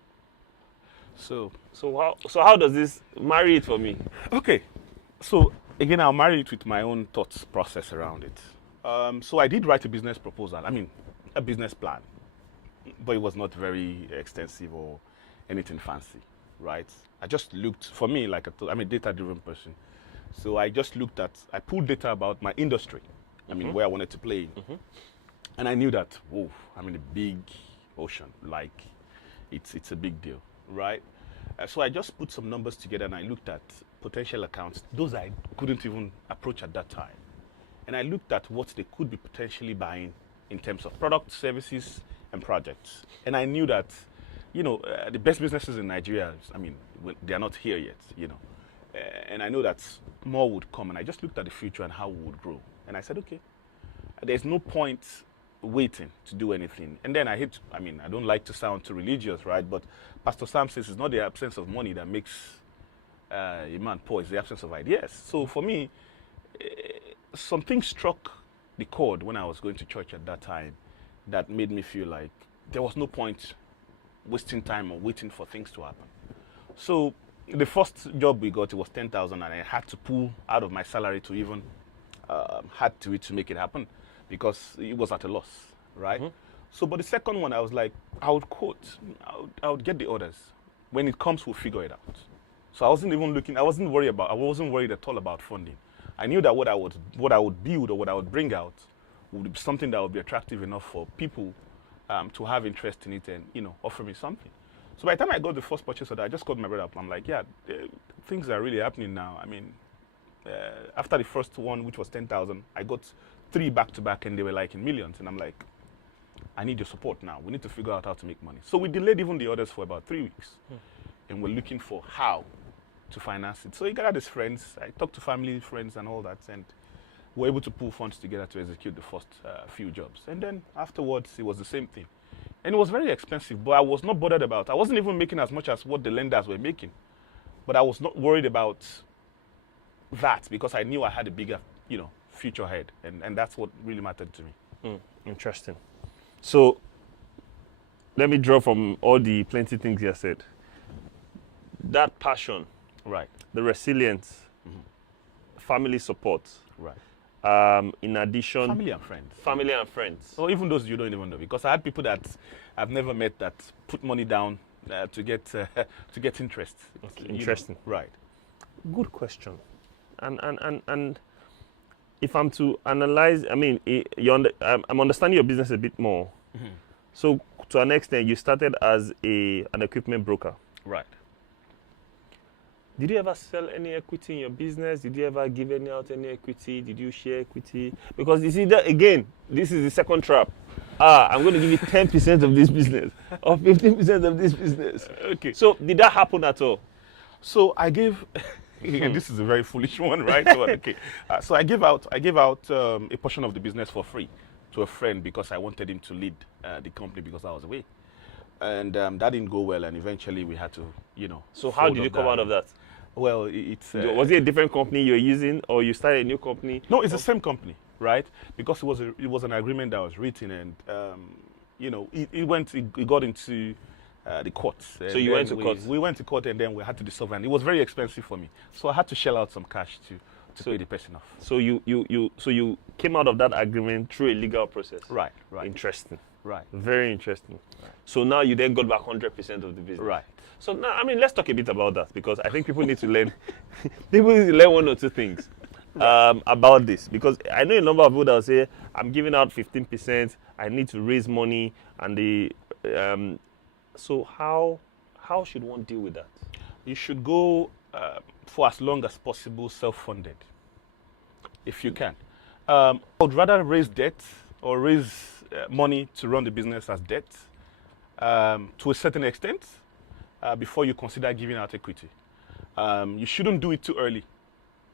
So how does this marry it for me? Okay. So again, I'll marry it with my own thoughts process around it. So I did write a business proposal. A business plan, but it was not very extensive or anything fancy, right? I just looked, for me, I'm a data-driven person. So I just looked at, I pulled data about my industry, where I wanted to play in. And I knew that, I'm in a big ocean, it's a big deal, right? So I just put some numbers together and I looked at potential accounts, those I couldn't even approach at that time. And I looked at what they could be potentially buying in terms of products, services, and projects. And I knew that, the best businesses in Nigeria, they are not here yet, and I know that more would come. And I just looked at the future and how we would grow. And I said, okay, there's no point waiting to do anything. And then I don't like to sound too religious, right? But Pastor Sam says it's not the absence of money that makes a man poor, it's the absence of ideas. So for me, something struck the chord when I was going to church at that time that made me feel like there was no point wasting time or waiting for things to happen. So the first job we got, it was 10,000, and I had to pull out of my salary to even to make it happen, because it was at a loss, right? So, but the second one, I was like, I would quote, I would get the orders. When it comes, we'll figure it out. So I wasn't worried at all about funding. I knew that what I would build or what I would bring out would be something that would be attractive enough for people to have interest in it and, offer me something. So by the time I got the first purchase order, I just called my brother up. I'm like, things are really happening now. After the first one, which was 10,000, I got 3 back-to-back, and they were in millions. And I'm like, I need your support now. We need to figure out how to make money. So we delayed even the orders for about 3 weeks. And we're looking for how to finance it. So he gathered his friends. I talked to family, friends, and all that. And we were able to pull funds together to execute the first few jobs. And then afterwards, it was the same thing. And it was very expensive, but I was not bothered about. I wasn't even making as much as what the lenders were making. But I was not worried about that, because I knew I had a bigger, future ahead. And that's what really mattered to me. Interesting. So let me draw from all the plenty things you said. That passion, right? The resilience, family support. Right. In addition, Family and friends. family and friends. Or even those you don't even know, because I had people that I've never met that put money down to get interest. Okay, You know. interesting. Right. Good question. And if I'm to analyze, I mean, I'm understanding your business a bit more. Mm-hmm. So to an extent, you started as an equipment broker. Right. Did you ever sell any equity in your business? Did you ever give out any equity? Did you share equity? Because you see that again, this is the second trap. I'm going to give you 10% of this business or 15% of this business. Okay. So did that happen at all? So I gave. This is a very foolish one, right? So, okay. So I gave out a portion of the business for free to a friend because I wanted him to lead the company because I was away, and that didn't go well. And eventually we had to, So how did you come out of that? Well, it's Was it a different company you were using, or you started a new company? no, it's the same company, right? Because it was an agreement that was written, and it got into the courts. So you went to court? We went to court, and then we had to dissolve, and it was very expensive for me. So I had to shell out some cash to pay the person off. So you came out of that agreement through a legal process. Right. Right. Interesting. Right. Very interesting. Right. So now you then got back 100% of the business. Right. So now, I mean, let's talk a bit about that, because I think people need to learn. People need to learn one or two things about this, because I know a number of people that will say, "I'm giving out 15%. I need to raise money," and so how should one deal with that? You should go for as long as possible self-funded, if you can. I would rather raise debt or raise money to run the business as debt to a certain extent before you consider giving out equity. You shouldn't do it too early,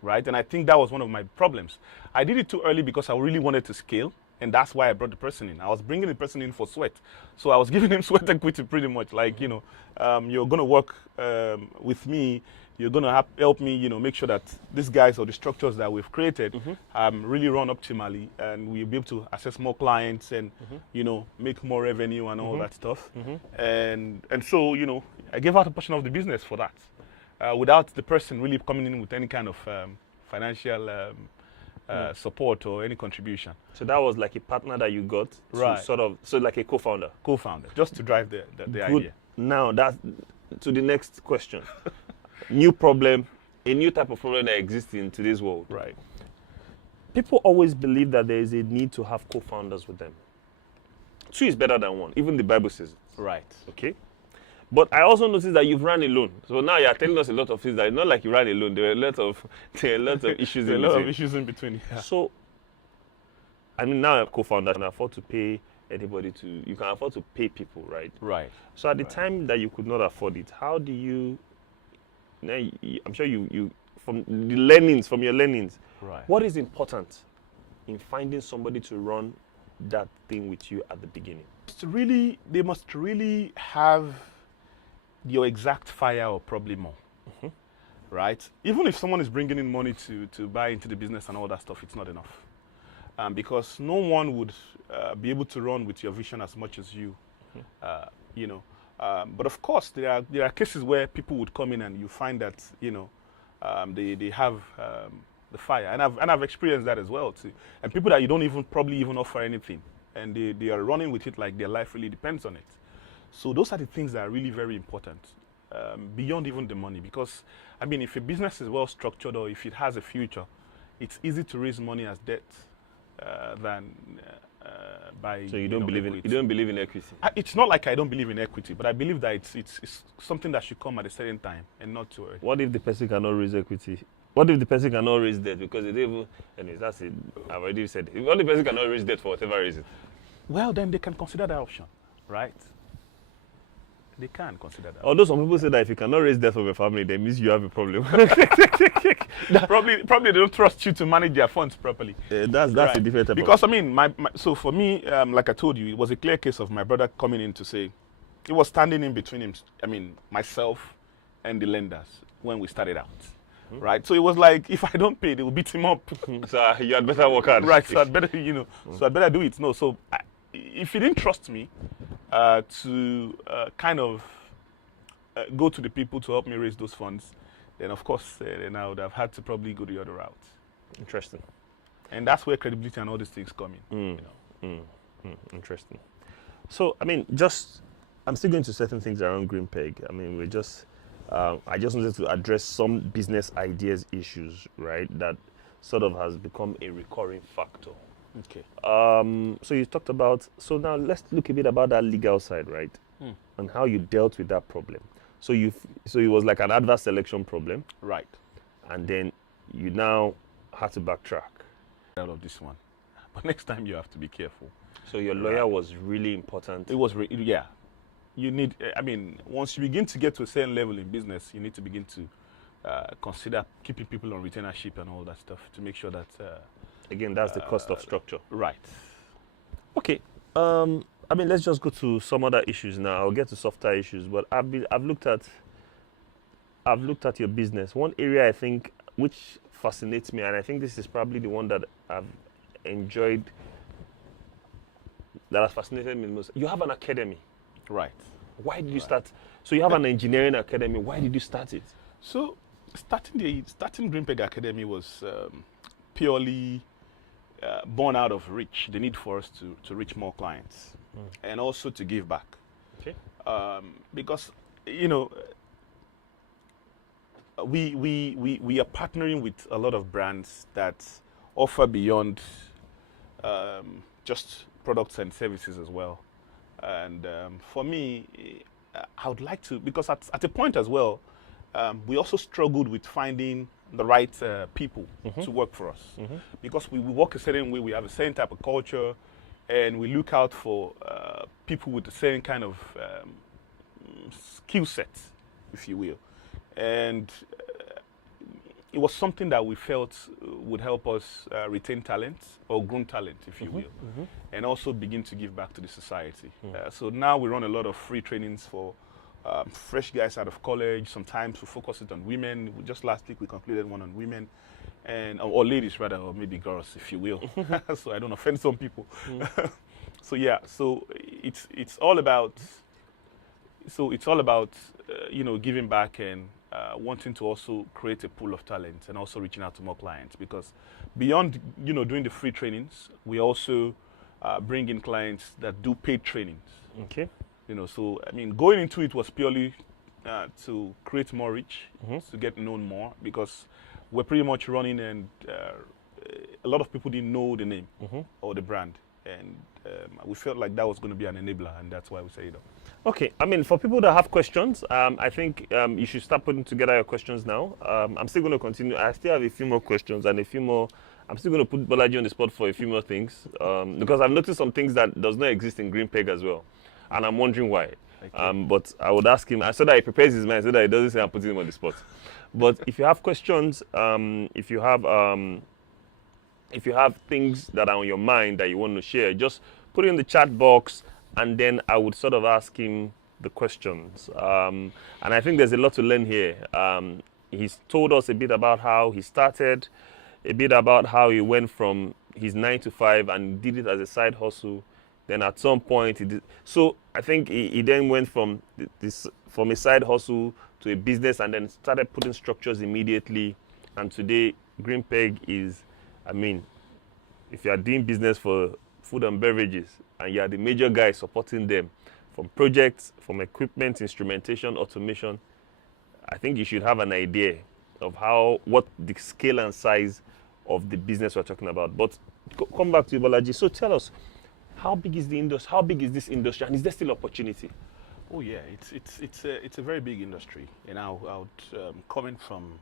right? And I think that was one of my problems. I did it too early because I really wanted to scale, and that's why I brought the person in. I was bringing the person in for sweat. So I was giving him sweat equity pretty much, like, you're going to work with me, you're going to help me, make sure that these guys or the structures that we've created really run optimally, and we'll be able to access more clients and, make more revenue and all that stuff. And so, I gave out a portion of the business for that, without the person really coming in with any kind of financial support or any contribution. So that was like a partner that you got, to Right. so like a co-founder. Co-founder, just to drive the Good. idea. Now that's to the next question. New problem, a new type of problem that exists in today's world. Right. People always believe that there is a need to have co-founders with them. Two is better than one. Even the Bible says it. Right. Okay? But I also noticed that you've run alone. So now you're telling us a lot of things that it's not like you ran alone. There were a lot of issues There are in a lot of between. issues in between. Yeah. So, I mean, now I'm co-founder, you can afford to pay anybody you can afford to pay people, right? Right. So at the time that you could not afford it, how do you, I'm sure you from your learnings, Right. what is important in finding somebody to run that thing with you at the beginning? They must really have your exact fire or probably more. Right? Even if someone is bringing in money to buy into the business and all that stuff, it's not enough. Because no one would be able to run with your vision as much as you, but of course, there are cases where people would come in and you find that, they have the fire. And I've experienced that as well too. And people that you don't probably even offer anything, and they are running with it like their life really depends on it. So those are the things that are really very important, beyond even the money. Because, I mean, if a business is well structured or if it has a future, it's easy to raise money as debt than by. So you don't believe in equity? It's not like I don't believe in equity, but I believe that it's something that should come at a certain time and not too early. What if the person cannot raise equity? What if the person cannot raise debt because they don't even? Anyways, that's it. I've already said it. What if the person cannot raise debt for whatever reason? Well, then they can consider that option, right? They can consider that. Although some people say that if you cannot raise debt from your family, that means you have a problem. Probably they don't trust you to manage their funds properly. That's Right. a different type Because I mean, so for me, like I told you, it was a clear case of my brother coming in to say, he was standing in between him. I mean, myself and the lenders when we started out, right? So it was like, if I don't pay, they will beat him up. So you had better work hard. Right. So I'd better, so I'd better do it. No. So if he didn't trust me to kind of go to the people to help me raise those funds, then of course, then I would have had to probably go the other route. Interesting. And that's where credibility and all these things come in. You know. Interesting. So, I mean, I'm still going to certain things around Green Peg. I mean, I just wanted to address some business ideas issues, right, that sort of has become a recurring factor. Okay. So you talked about, so now let's look a bit about that legal side, right, and how you dealt with that problem. So it was like an adverse selection problem, Right. and then you now had to backtrack. Out of this one. But next time you have to be careful. So your lawyer was really important. It was, yeah. You need, I mean, once you begin to get to a certain level in business, you need to begin to consider keeping people on retainership and all that stuff to make sure that... Again, that's the cost of structure. Right. Okay. I mean, let's just go to some other issues now. I'll get to softer issues, but I've looked at your business. One area I think which fascinates me, and I think this is probably the one that I've enjoyed, that has fascinated me the most. You have an academy. Right. Why did you start? So you have an engineering academy. Why did you start it? So starting Green Peg Academy was purely born out of the need for us to reach more clients and also to give back. Okay. Because, you know, we are partnering with a lot of brands that offer beyond just products and services as well. And for me, I would like to, because at a point as well, we also struggled with finding the right people to work for us. Because we work a certain way, we have a certain type of culture, and we look out for people with a certain kind of skill set, if you will. And it was something that we felt would help us retain talent or groom talent, if you will, and also begin to give back to the society. So now we run a lot of free trainings for fresh guys out of college. Sometimes we focus it on women. Just last week we concluded one on women, and or ladies rather, or maybe girls, if you will. So I don't offend some people. So yeah, so it's all about you know, giving back and wanting to also create a pool of talent and also reaching out to more clients, because beyond, you know, doing the free trainings, we also bring in clients that do paid trainings. Okay. You know, so I mean, going into it was purely to create more reach, to get known more, because we're pretty much running, and a lot of people didn't know the name or the brand, and we felt like that was going to be an enabler, and that's why we say it. Okay, I mean, for people that have questions, I think you should start putting together your questions now. I'm still going to continue. I still have a few more questions and a few more. I'm still going to put Bolaji on the spot for a few more things, because I've noticed some things that does not exist in Green Peg as well, and I'm wondering why. But I would ask him, so that he prepares his mind, so that he doesn't say I'm putting him on the spot. But if you have questions, if you have things that are on your mind that you want to share, just put it in the chat box, and then I would sort of ask him the questions. And I think there's a lot to learn here. He's told us a bit about how he started, a bit about how he went from his 9 to 5 and did it as a side hustle. Then at some point, he did. So I think he then went from a side hustle to a business, and then started putting structures immediately. And today, Green Peg is, I mean, if you are doing business for food and beverages, and you are the major guy supporting them, from projects, from equipment, instrumentation, automation, I think you should have an idea of what the scale and size of the business we're talking about. But come back to you, Bolaji. So tell us, how big is the industry? How big is this industry, and is there still opportunity? Oh yeah, it's a very big industry, and I would coming from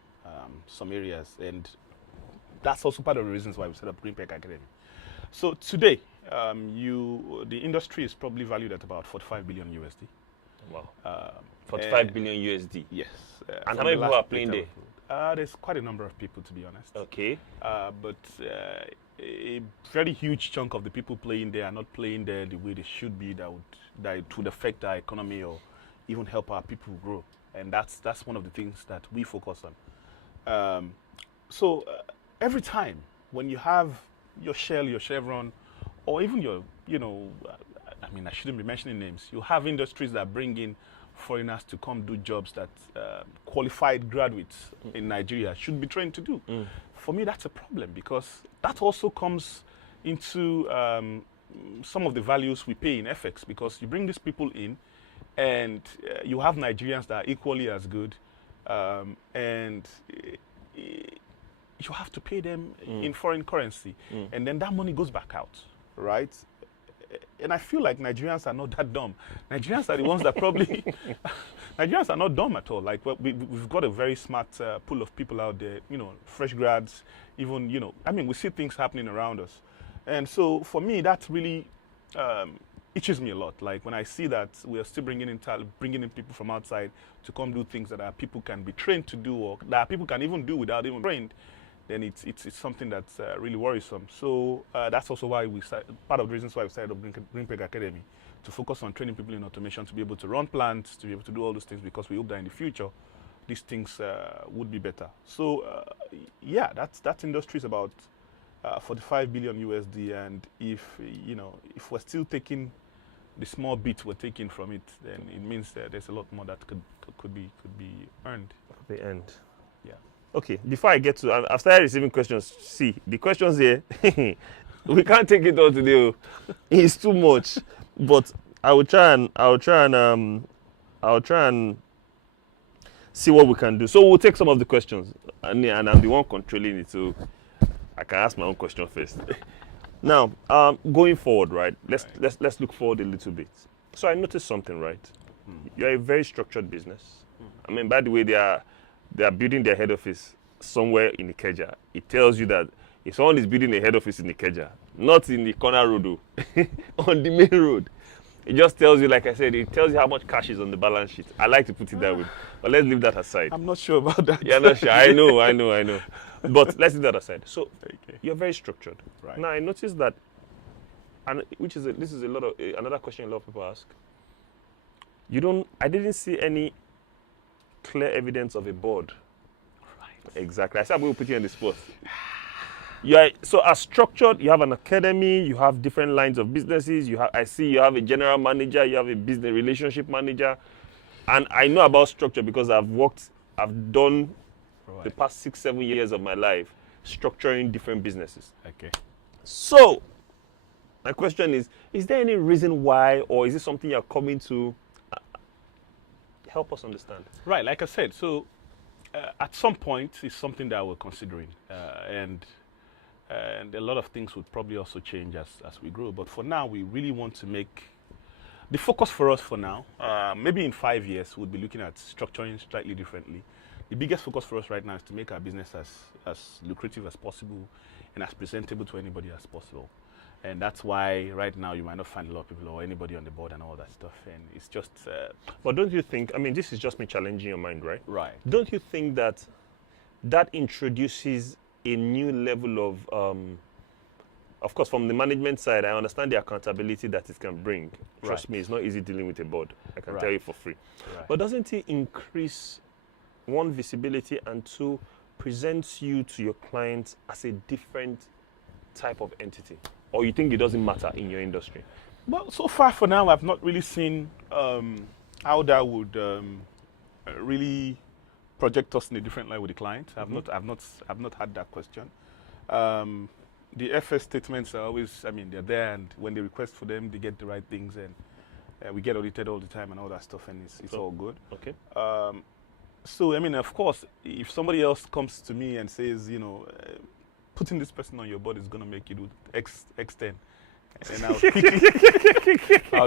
some areas, and that's also part of the reasons why we set up Green Peg Academy. So today, the industry is probably valued at about 45 billion USD. Wow. 45 billion USD. Yes. And how many people are playing there? There's quite a number of people, to be honest. Okay. But a very huge chunk of the people playing there are not playing there the way they should be. That would affect our economy or even help our people grow. And that's one of the things that we focus on. So every time when you have your Shell, your Chevron, or even your, I mean, I shouldn't be mentioning names. You have industries that bring in foreigners to come do jobs that qualified graduates in Nigeria should be trained to do. for me, that's a problem, because that also comes into some of the values we pay in FX, because you bring these people in and you have Nigerians that are equally as good, and you have to pay them in foreign currency, and then that money goes back out, right? And I feel like Nigerians are not that dumb. Nigerians are the ones that probably Nigerians are not dumb at all. Like, we've got a very smart pool of people out there, fresh grads, even, we see things happening around us. And so for me, that really itches me a lot. Like, when I see that we are still bringing in people from outside to come do things that our people can be trained to do, or that our people can even do without even trained, then it's something that's really worrisome. So that's also why part of the reasons why we started Greenpeg Academy, to focus on training people in automation to be able to run plants, to be able to do all those things, because we hope that in the future these things would be better. So yeah, that industry is about 45 billion USD, and if we're still taking the small bit we're taking from it, then it means that there's a lot more that could be earned. Could be earned. Yeah. Okay, before I get to, I've started receiving questions. See, the questions here, we can't take it all today. It's too much. But I'll try and see what we can do. So we'll take some of the questions, and I'm the one controlling it, so I can ask my own question first. Now, going forward, right? Let's look forward a little bit. So I noticed something, right? You're a very structured business. I mean, by the way, they are building their head office somewhere in Ikeja. It tells you that if someone is building a head office in Ikeja, not in the corner road, on the main road, it just tells you, like I said, it tells you how much cash is on the balance sheet. I like to put it that way. But let's leave that aside. I'm not sure about that. You're not sure. I know. But let's leave that aside. So you're very structured. Right. Now I noticed that, and this is a lot of another question a lot of people ask. I didn't see any clear evidence of a board. Right. Exactly. I said we will put you on the spot. So as structured, you have an academy, you have different lines of businesses. I see you have a general manager, you have a business relationship manager, and I know about structure because I've done the past 6-7 years of my life structuring different businesses. Okay. So my question is there any reason why, or is it something you're coming to help us understand? Right, like I said, so at some point it's something that we're considering, and a lot of things would probably also change as we grow. But for now, we really want to make the focus for us for now. Maybe in 5 years, we'll be looking at structuring slightly differently. The biggest focus for us right now is to make our business as lucrative as possible and as presentable to anybody as possible. And that's why right now you might not find a lot of people or anybody on the board and all that stuff. And it's just... But don't you think, this is just me challenging your mind, right? Right. Don't you think that introduces a new level of course, from the management side, I understand the accountability that it can bring. Trust me, it's not easy dealing with a board. I can tell you for free. Right. But doesn't it increase, one, visibility, and two, presents you to your clients as a different type of entity? Or you think it doesn't matter in your industry? Well, so far for now, I've not really seen how that would really project us in a different light with the client. I've not had that question. The FS statements are always, they're there, and when they request for them, they get the right things, and we get audited all the time and all that stuff, and it's all good. Okay. So, of course, if somebody else comes to me and says, putting this person on your board is going to make you do X10, and I'll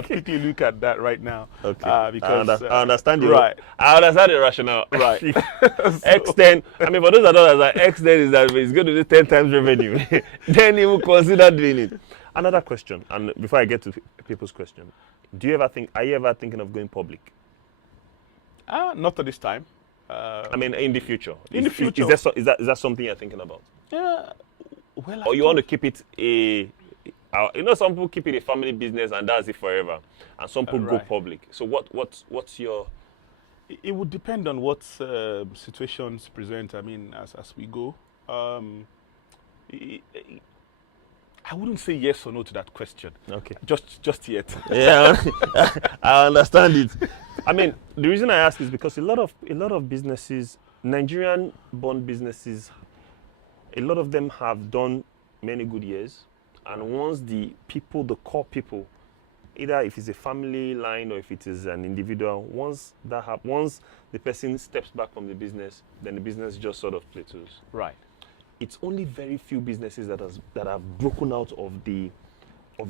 quickly look at that right now. Okay. Because I understand you. Right. I understand the rationale. Right. X10. For those that don't understand, X10 is that it's going to do 10 times revenue. Then you will consider doing it. Another question, and before I get to people's question, are you ever thinking of going public? Not at this time. In the future. In the future. Is that something you're thinking about? Yeah. Well, or you want to keep it some people keep it a family business and that's it forever, and some people go public. So what's your? It would depend on what situations present. As we go, I wouldn't say yes or no to that question. Okay. Just yet. Yeah, I understand it. The reason I ask is because a lot of businesses, Nigerian-born businesses, a lot of them have done many good years, and once the core people, either if it's a family line or if it is an individual, once the person steps back from the business, then the business just sort of plateaus. Right. It's only very few businesses that have broken out of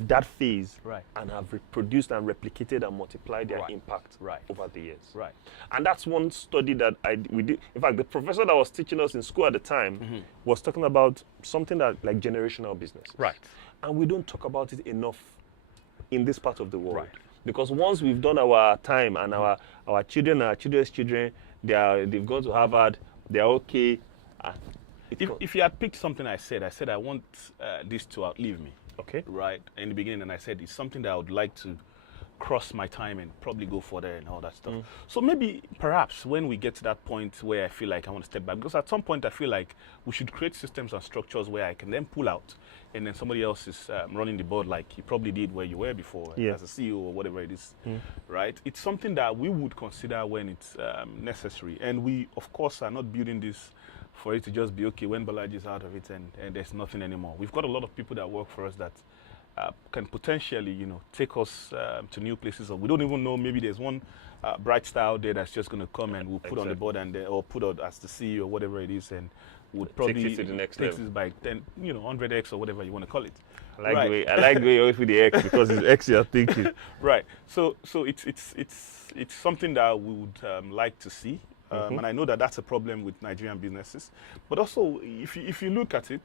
that phase, Right. and have reproduced and replicated and multiplied their Right. impact Right. over the years. Right. And that's one study that we did. In fact, the professor that was teaching us in school at the time was talking about something that like generational business. Right. And we don't talk about it enough in this part of the world. Right. Because once we've done our time and our children and our children's children, they've gone to Harvard, they're okay. If you had picked something I said I want this to outlive me. Okay. Right. In the beginning, and I said it's something that I would like to cross my time and probably go for there and all that stuff. So maybe, perhaps, when we get to that point where I feel like I want to step back, because at some point I feel like we should create systems and structures where I can then pull out, and then somebody else is running the board like you probably did where you were before as a CEO or whatever it is, right? It's something that we would consider when it's necessary, and we, of course, are not building this for it to just be okay when Bolaji is out of it and there's nothing anymore. We've got a lot of people that work for us that can potentially, take us to new places. Or we don't even know, maybe there's one bright star out there that's just going to come and we'll put on the board or put out as the CEO or whatever it is, and would probably take it to the next level. It by 10, 100x or whatever you want to call it. I like the way you always with the X, because it's X you're thinking. Right. So it's something that we would like to see. And I know that that's a problem with Nigerian businesses. But also, if you look at it,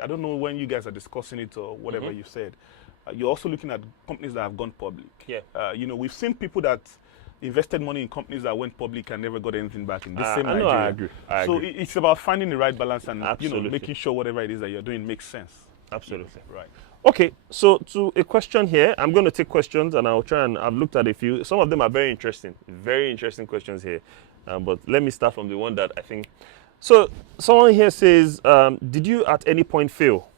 I don't know when you guys are discussing it or whatever you said, you're also looking at companies that have gone public. Yeah. We've seen people that invested money in companies that went public and never got anything back in the same I Nigeria. know, I agree. So it's about finding the right balance and Absolutely. making sure whatever it is that you're doing makes sense. Absolutely. Right. Okay, so to a question here, I'm going to take questions and I'll try and I've looked at a few. Some of them are very interesting questions here. But let me start from the one that I think. So someone here says, did you at any point fail?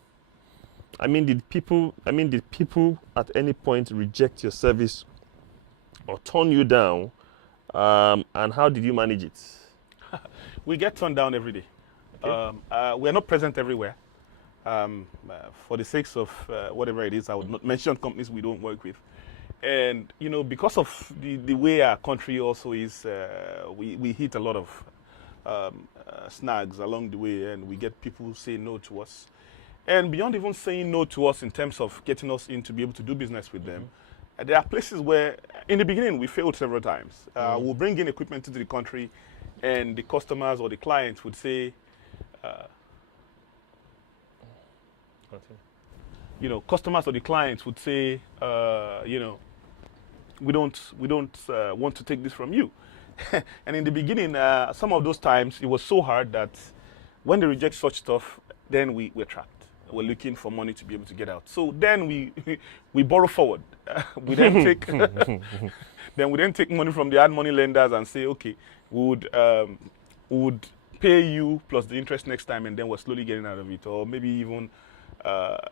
Did people at any point reject your service or turn you down? And how did you manage it? We get turned down every day. Okay. We're not present everywhere. For the sakes of whatever it is, I would not mention companies we don't work with. And, because of the way our country also is, we hit a lot of snags along the way, and we get people saying no to us. And beyond even saying no to us in terms of getting us in to be able to do business with them, there are places where, in the beginning, we failed several times. We'll bring in equipment into the country, and the customers or the clients would say, customers or the clients would say, we don't want to take this from you. And in the beginning, some of those times, it was so hard that when they reject such stuff, then we're trapped. We're looking for money to be able to get out. So then we borrow forward. We then take money from the hard money lenders and say, okay, we would pay you plus the interest next time, and then we're slowly getting out of it, or maybe even.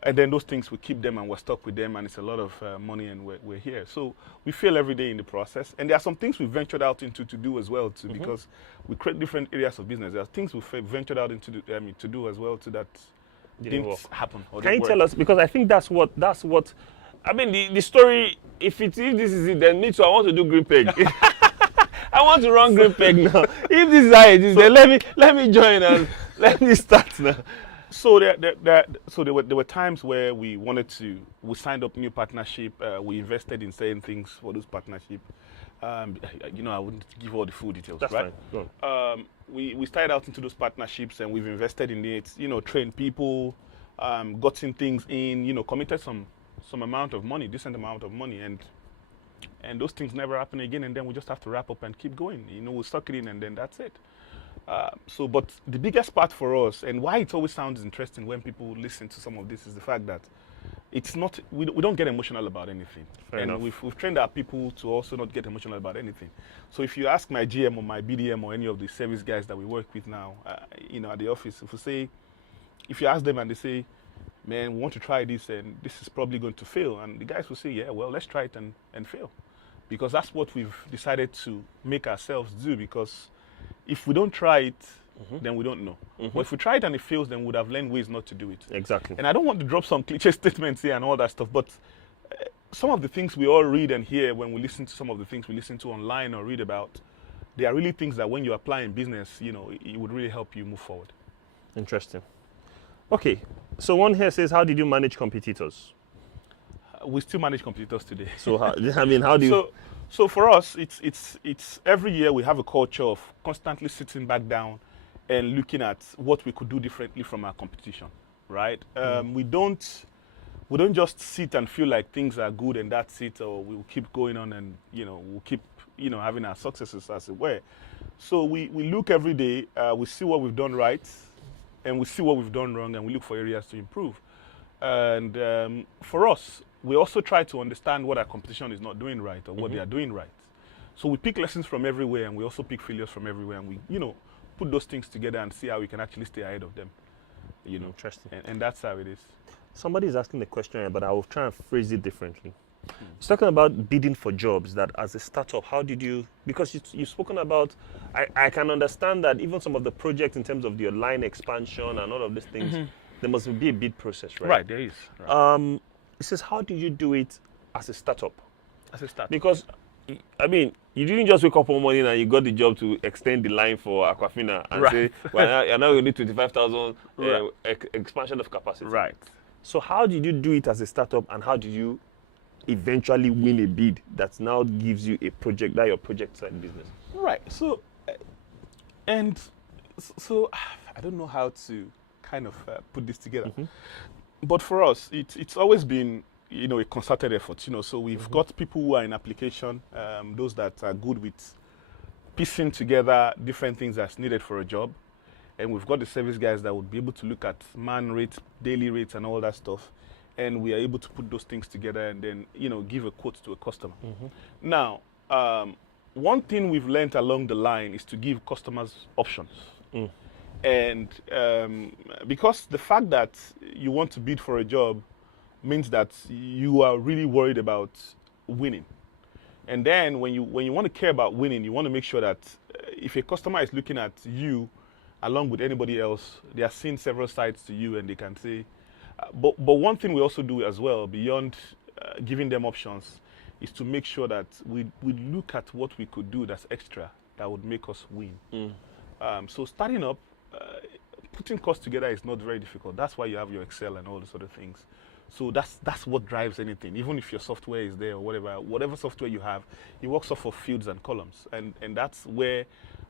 And then those things, we keep them and we're stuck with them, and it's a lot of money, and we're here. So we fail every day in the process. And there are some things we've ventured out into to do as well, too, because we create different areas of business. There are things we've ventured out into to do as well, too, that didn't happen. Or Can you work. tell us, because I think that's what, the story, if this is it, then me too, I want to do green peg. I want to run green peg now. If this is how it is, then let me join and let me start now. So there were times where we signed up new partnership. We invested in certain things for those partnership. I wouldn't give all the full details. That's right? fine. Go on. We started out into those partnerships, and we've invested in it. Trained people, gotten things in. Committed some amount of money, decent amount of money, and those things never happen again. And then we just have to wrap up and keep going. We suck it in, and then that's it. But the biggest part for us, and why it always sounds interesting when people listen to some of this, is the fact that it's not, we don't get emotional about anything. Fair enough. We've trained our people to also not get emotional about anything. So if you ask my GM or my BDM or any of the service guys that we work with now, at the office, if you ask them and they say, man, we want to try this and this is probably going to fail, and the guys will say, yeah, well, let's try it and fail. Because that's what we've decided to make ourselves do, because if we don't try it, then we don't know. But if we try it and it fails, then we would have learned ways not to do it. Exactly. And I don't want to drop some cliche statements here and all that stuff, but some of the things we all read and hear when we listen to some of the things we listen to online or read about, they are really things that when you apply in business, you know, it would really help you move forward. Interesting. Okay, so one here says, how did you manage competitors? We still manage competitors today. So, how do you... So for us, it's every year we have a culture of constantly sitting back down and looking at what we could do differently from our competition, right? We don't just sit and feel like things are good and that's it, or we'll keep going on and, you know, we'll keep, you know, having our successes as it were. So we look every day, we see what we've done right, and we see what we've done wrong, and we look for areas to improve. And for us, we also try to understand what our competition is not doing right or what they are doing right. So we pick lessons from everywhere, and we also pick failures from everywhere, and we, you know, put those things together and see how we can actually stay ahead of them. You know, Interesting. And that's how it is. Somebody is asking the question here, but I will try and phrase it differently. It's talking about bidding for jobs, that as a startup, how did you, because you've spoken about, I can understand that even some of the projects in terms of the line expansion and all of these things, there must be a bid process, right? Right, there is. Right. It says, how did you do it as a startup? As a start. Because, I mean, you didn't just wake up one morning and you got the job to extend the line for Aquafina and say, well, you're now going to need 25,000 expansion of capacity. Right. So how did you do it as a startup, and how did you eventually win a bid that now gives you a project, that your project side business? Right. So, so I don't know how to kind of put this together. But for us, it's always been, you know, a concerted effort. You know, so we've got people who are in application, those that are good with piecing together different things that's needed for a job, and we've got the service guys that would be able to look at man rates, daily rates, and all that stuff, and we are able to put those things together and then, you know, give a quote to a customer. Now, one thing we've learned along the line is to give customers options. And because the fact that you want to bid for a job means that you are really worried about winning. And then when you want to care about winning, you want to make sure that if a customer is looking at you along with anybody else, they are seeing several sides to you, and they can say, but one thing we also do as well, beyond giving them options, is to make sure that we look at what we could do that's extra that would make us win. So starting up, putting costs together is not very difficult. That's why you have your Excel and all those other things. So that's what drives anything. Even if your software is there or whatever software you have, it works off of fields and columns. And that's where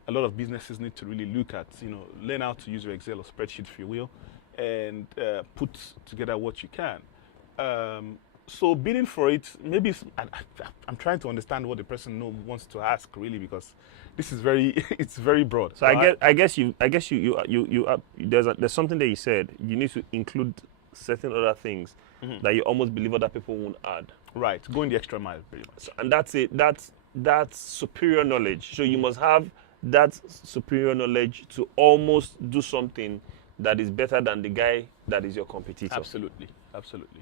a lot of businesses need to really look at, you know, learn how to use your Excel or spreadsheet, if you will, and put together what you can. So bidding for it, maybe I'm trying to understand what the person wants to ask, really, because this is it's very broad. So I guess you there's something that you said, you need to include certain other things that you almost believe other people won't add. Right, going the extra mile, pretty much. So, and that's it. That's superior knowledge. So you must have that superior knowledge to almost do something that is better than the guy that is your competitor. Absolutely, absolutely.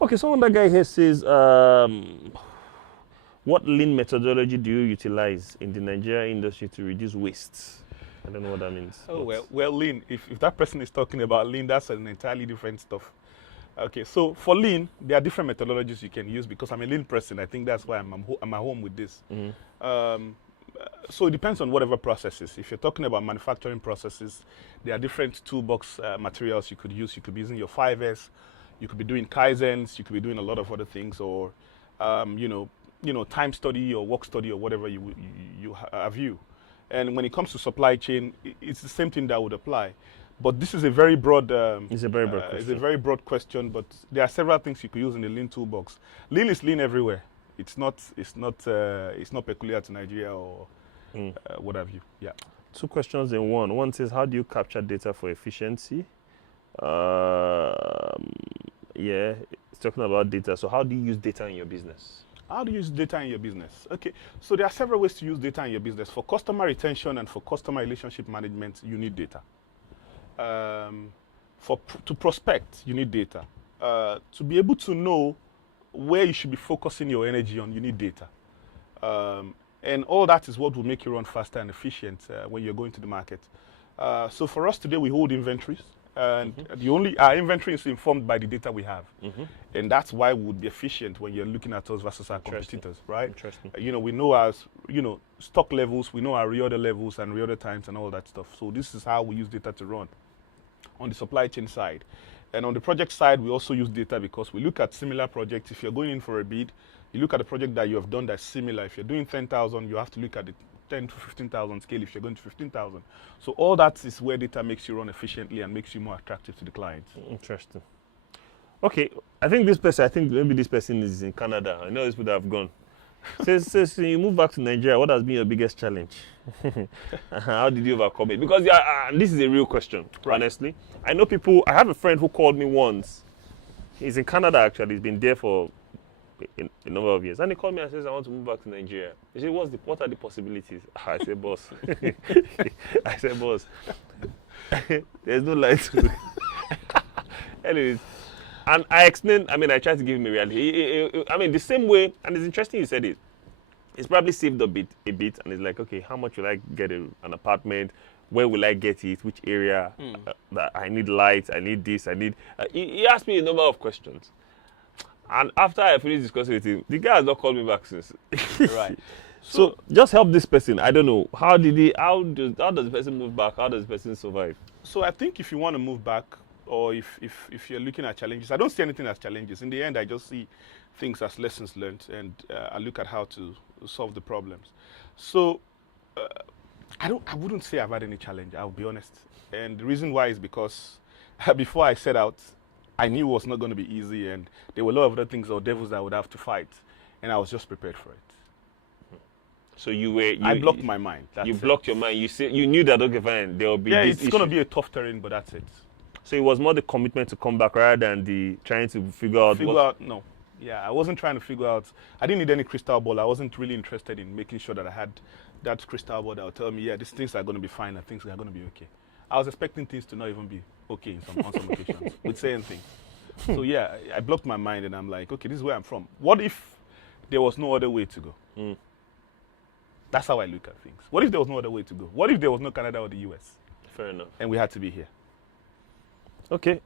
Okay, so that guy here says, what lean methodology do you utilize in the Nigerian industry to reduce waste? I don't know what that means. Oh, well, lean, if that person is talking about lean, that's an entirely different stuff. Okay, so for lean, there are different methodologies you can use, because I'm a lean person. I think that's why I'm at home with this. So it depends on whatever processes. If you're talking about manufacturing processes, there are different toolbox materials you could use. You could be using your 5S, you could be doing Kaizens, you could be doing a lot of other things, or you know, time study or work study or whatever you have you. And when it comes to supply chain, it's the same thing that would apply. But this is a very broad. It's a very broad question. It's a very broad question. But there are several things you could use in the lean toolbox. Lean is lean everywhere. It's not peculiar to Nigeria or what have you. Yeah. Two questions in one. One says, how do you capture data for efficiency? Yeah, it's talking about data. So how do you use data in your business? How do you use data in your business? Okay, so there are several ways to use data in your business. For customer retention and for customer relationship management, you need data. To prospect, you need data. To be able to know where you should be focusing your energy on, you need data. And all that is what will make you run faster and efficient when you're going to the market. So for us today, we hold inventories, and our inventory is informed by the data we have, and that's why we would be efficient when you're looking at us versus our competitors, right? Interesting. We know our stock levels, we know our reorder levels and reorder times and all that stuff. So this is how we use data to run on the supply chain side. And on the project side, we also use data because we look at similar projects. If you're going in for a bid, you look at the project that you have done that's similar. If you're doing 10,000, you have to look at the 10 to 15,000 scale if you're going to 15,000. So all that is where data makes you run efficiently and makes you more attractive to the clients. Interesting. Okay, I think maybe this person is in Canada. I know this would have gone. Says you move back to Nigeria, what has been your biggest challenge? How did you overcome it? Because this is a real question, honestly. I know I have a friend who called me once. He's in Canada actually, he's been there for a number of years. And he called me and says, I want to move back to Nigeria. He said, what are the possibilities? I said, boss. There's no light to Anyways, and I explained, I tried to give him a reality. The same way, and it's interesting you said it. He's probably saved a bit, and he's like, okay, how much will I get an apartment? Where will I get it? Which area? That I need lights, I need this, he asked me a number of questions. And after I finished discussing with him, the guy has not called me back since. Right. So just help this person. I don't know. How does the person move back? How does the person survive? So I think if you want to move back, or if you're looking at challenges, I don't see anything as challenges. In the end, I just see things as lessons learned, and I look at how to solve the problems. So I wouldn't say I've had any challenge, I'll be honest. And the reason why is because before I set out, I knew it was not going to be easy, and there were a lot of other things or devils that I would have to fight, and I was just prepared for it. So I blocked my mind. You blocked your mind. You knew that, okay, fine, there will be this it's going to be a tough terrain, but that's it. So it was more the commitment to come back rather than the trying to figure out. No. Yeah, I wasn't trying to figure out. I didn't need any crystal ball. I wasn't really interested in making sure that I had that crystal ball that would tell me, yeah, these things are going to be fine and things are going to be okay. I was expecting things to not even be okay on some occasions with certain things. So yeah, I blocked my mind and I'm like, okay, this is where I'm from. What if there was no other way to go? That's how I look at things. What if there was no other way to go? What if there was no Canada or the US? Fair enough. And we had to be here. Okay.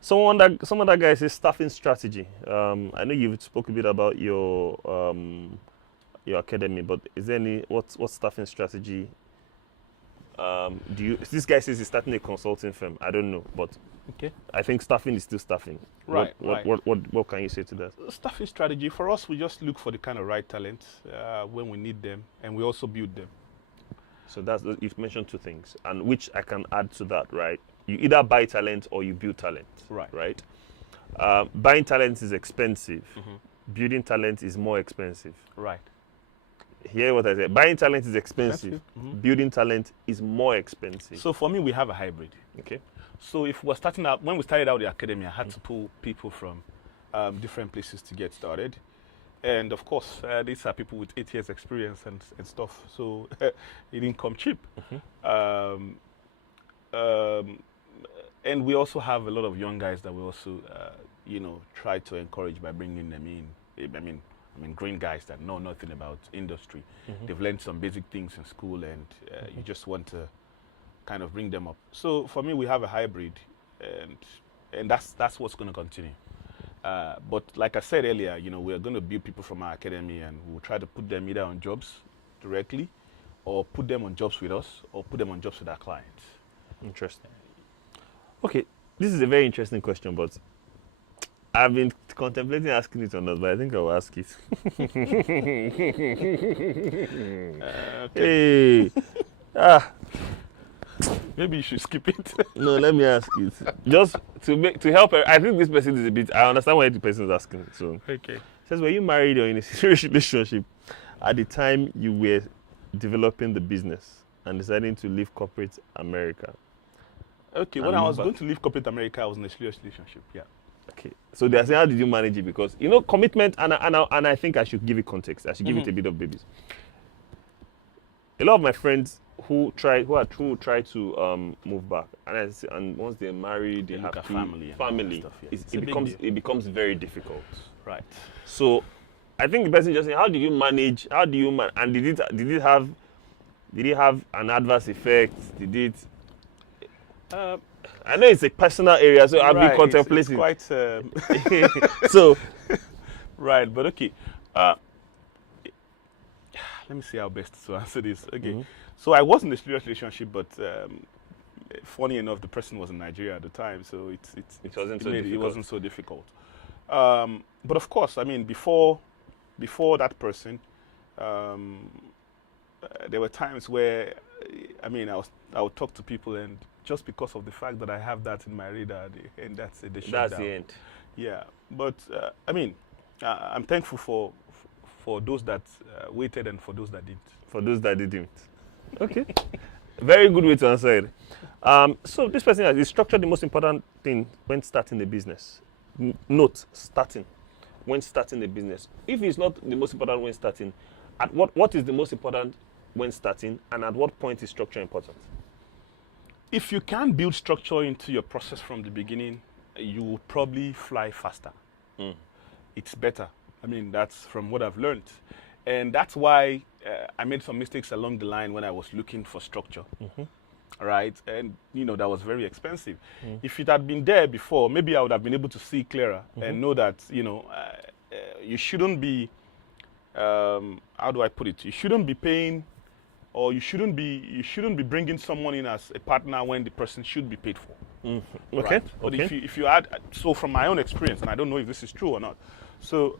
Some other guy says staffing strategy. I know you've spoke a bit about your academy, but is there any what staffing strategy this guy says he's starting a consulting firm. I don't know, but okay. I think staffing is still staffing. Right. What can you say to that? Staffing strategy for us, we just look for the kind of right talent when we need them, and we also build them. So you've mentioned two things, and which I can add to that, right? You either buy talent or you build talent. Right. Buying talent is expensive. Building talent is more expensive. Right. Hear what I said. Buying talent is expensive. Building talent is more expensive. So for me, we have a hybrid. Okay. So if we're starting out, when we started out the academy, I had to pull people from different places to get started. And of course, these are people with 8 years experience and stuff. So it didn't come cheap. And we also have a lot of young guys that we also, try to encourage by bringing them in. Green guys that know nothing about industry. They've learned some basic things in school, and you just want to kind of bring them up. So for me, we have a hybrid, and that's what's going to continue. But like I said earlier, we're going to build people from our academy, and we'll try to put them either on jobs directly, or put them on jobs with us, or put them on jobs with our clients. Interesting. Okay, this is a very interesting question, but I've been contemplating asking it or not, but I think I'll ask it. Okay. Hey. Maybe you should skip it. No, let me ask it. Just to help her. I think this person is a bit. I understand why the person is asking. So, okay. Says, were you married or in a serious relationship at the time you were developing the business and deciding to leave corporate America? Okay, when I was going to leave corporate America, I was in a serious relationship. Yeah. Okay. So they're saying, how did you manage it? Because commitment, and I think I should give it context. I should give it a bit of babies. A lot of my friends who try to move back, and once they're married, they have family. Stuff, yeah. It becomes very difficult. Right. So I think the person just saying, how do you manage? And did it have an adverse effect? I know it's a personal area, so I've been Right, contemplating. it's quite So, right, but okay. Let me see how best to answer this. Okay, so I was in a serious relationship, but funny enough, the person was in Nigeria at the time, so it wasn't so it difficult. wasn't so difficult. But of course, I mean, before that person, there were times where, I mean, I would talk to people, and just because of the fact that I have that in my radar, and that's it, they shut That's down. the end. Yeah, but I mean, I'm thankful for those that waited and for those that didn't. For those that didn't. Okay. Very good way to answer it. So this person has, is structure the most important thing when starting the business? Note, starting. When starting the business. If it's not the most important when starting, at what is the most important when starting, and at what point is structure important? If you can build structure into your process from the beginning, you will probably fly faster. It's better. I mean, that's from what I've learned. And that's why I made some mistakes along the line when I was looking for structure. Right? And, that was very expensive. If it had been there before, maybe I would have been able to see clearer and know that, you shouldn't be, how do I put it? You shouldn't be paying, or you shouldn't be bringing someone in as a partner when the person should be paid for. Okay. Right? But if you add, so from my own experience, and I don't know if this is true or not, so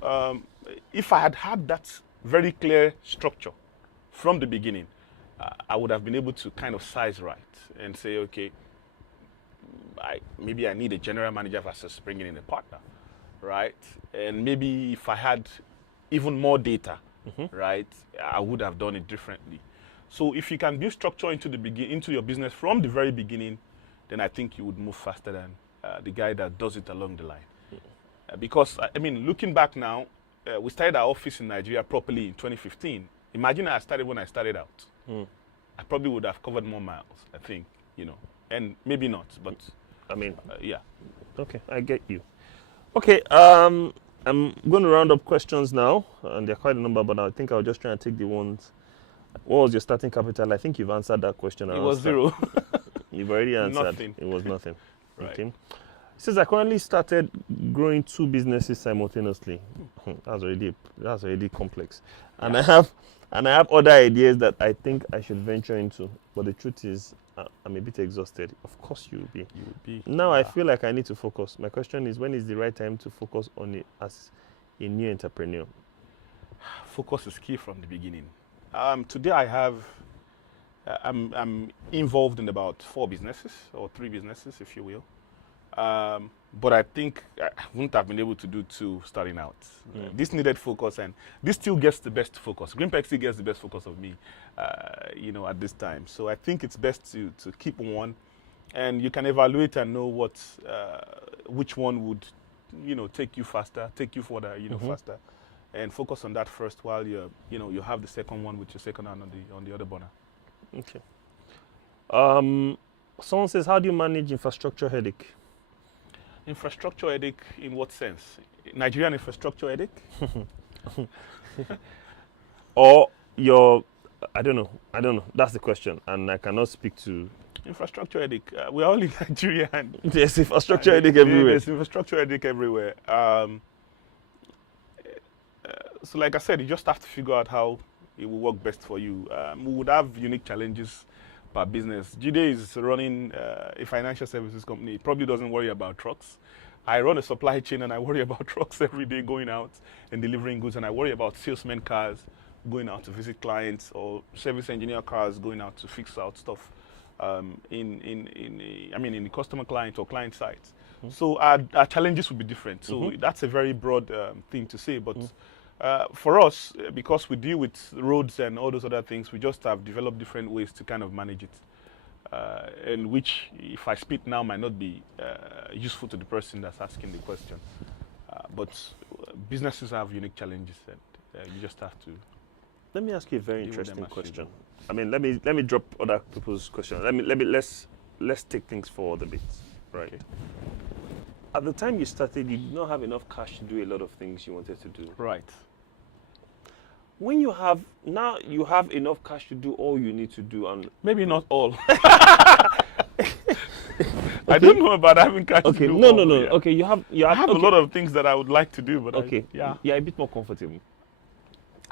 if I had that very clear structure from the beginning, I would have been able to kind of size right and say, okay, maybe I need a general manager versus bringing in a partner, right? And maybe if I had even more data, right, I would have done it differently. So if you can build structure into your business from the very beginning, then I think you would move faster than the guy that does it along the line. Because, I mean, looking back now, we started our office in Nigeria properly in 2015. Imagine I started when I started out. I probably would have covered more miles, I think, and maybe not, but I mean, yeah. okay, I get you. Okay, I'm going to round up questions now, and there are quite a number, but I think I'll just try and take the ones. What was your starting capital? I think you've answered that question. It was zero. You've already answered. Nothing. It was nothing. Right. Okay. It says I currently started growing 2 businesses simultaneously. That's already complex, and Yeah. I have other ideas that I think I should venture into. But the truth is, I'm a bit exhausted. Of course, you will be. You would be. Now I feel like I need to focus. My question is, when is the right time to focus on it as a new entrepreneur? Focus is key from the beginning. Today I have, I'm involved in about 4 businesses or 3 businesses, if you will. But I think I wouldn't have been able to do 2 starting out. This needed focus, and this still gets the best focus. Greenpex still gets the best focus of me, at this time. So I think it's best to keep one, and you can evaluate and know which one would, take you faster, take you further, faster, and focus on that first while you have the second one with your second hand on the other burner. Okay. Someone says, how do you manage infrastructure headache? Infrastructure headache in what sense? Nigerian infrastructure headache? Or I don't know. That's the question, and I cannot speak to infrastructure headache. We're all in Nigeria. And there's infrastructure headache everywhere. There's infrastructure headache everywhere. So like I said, you just have to figure out how it will work best for you. We would have unique challenges per business. Jide is running a financial services company. He probably doesn't worry about trucks. I run a supply chain and I worry about trucks every day going out and delivering goods, and I worry about salesmen cars going out to visit clients, or service engineer cars going out to fix out stuff in the customer client or client sites. So our challenges will be different. So that's a very broad thing to say, but for us, because we deal with roads and all those other things, we just have developed different ways to kind of manage it, and which, if I speak now, might not be useful to the person that's asking the question. But businesses have unique challenges, and you just have to. Let me ask you a very interesting question. I mean, let me drop other people's questions. Let's take things forward a bit, right? Okay. At the time you started, you did not have enough cash to do a lot of things you wanted to do. Right. When you have enough cash to do all you need to do, and maybe not all. I don't know about having cash. Okay, to do no, all, no, no. yeah. Okay, you have I have okay. a lot of things that I would like to do, but Okay, yeah. you're a bit more comfortable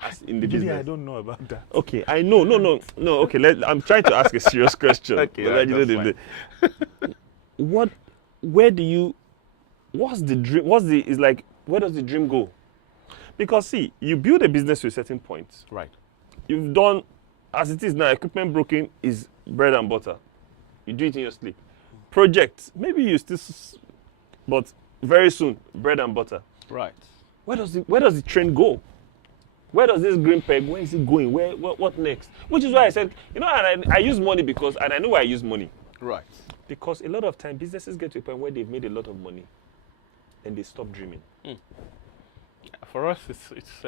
as in the Really, business. I don't know about that. Okay, I know. No. Okay, I'm trying to ask a serious question. Okay, Bolaji, that's no, fine. what? Where do you? What's the dream? Is like? Where does the dream go? Because see, you build a business to a certain point. Right. You've done, as it is now, equipment broking is bread and butter. You do it in your sleep. Projects, maybe you still, but very soon, bread and butter. Right. Where does the trend go? Where does this green peg, where is it going? What next? Which is why I said, and I use money and I know why I use money. Right. Because a lot of time, businesses get to a point where they've made a lot of money and they stop dreaming. For us, it's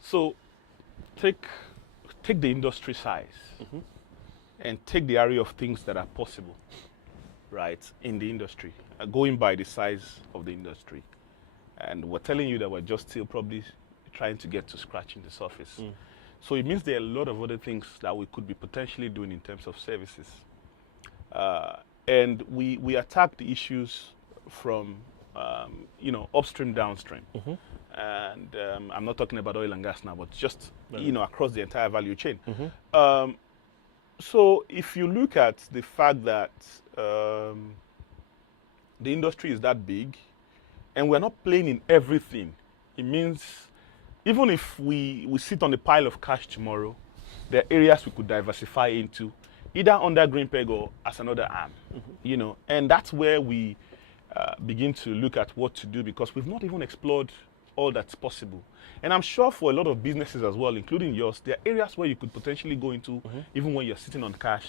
so take the industry size and take the area of things that are possible, right, in the industry, going by the size of the industry. And we're telling you that we're just still probably trying to get to scratching the surface. So it means there are a lot of other things that we could be potentially doing in terms of services. And we attack the issues from, upstream, downstream. And I'm not talking about oil and gas now, but just, across the entire value chain. So if you look at the fact that the industry is that big, and we're not playing in everything, it means even if we sit on a pile of cash tomorrow, there are areas we could diversify into, either under Green Peg or as another arm, and that's where we begin to look at what to do, because we've not even explored all that's possible. And I'm sure for a lot of businesses as well, including yours, there are areas where you could potentially go into, even when you're sitting on cash,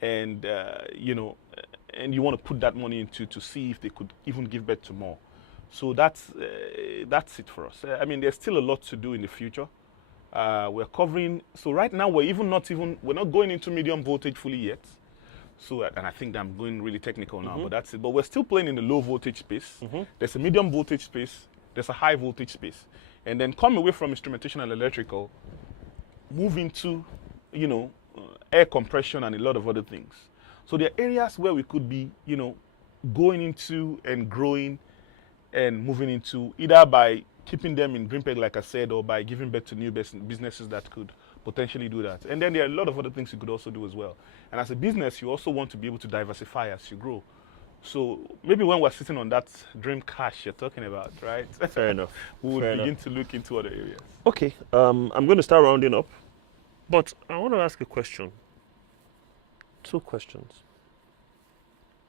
and and you want to put that money into to see if they could even give back to more. So that's it for us. I mean, there's still a lot to do in the future. We're covering. So right now we're not going into medium voltage fully yet. So, and I think that I'm going really technical now, but that's it. But we're still playing in the low voltage space. There's a medium voltage space. There's a high voltage space. And then come away from instrumentation and electrical, move into, air compression and a lot of other things. So there are areas where we could be, going into and growing and moving into, either by keeping them in Green Peg, like I said, or by giving back to new businesses that could potentially do that. And then there are a lot of other things you could also do as well. And as a business, you also want to be able to diversify as you grow. So maybe when we're sitting on that dream cash you're talking about, right? Fair enough. We would begin to look into other areas. Okay, I'm going to start rounding up, but I want to ask a question. 2 questions.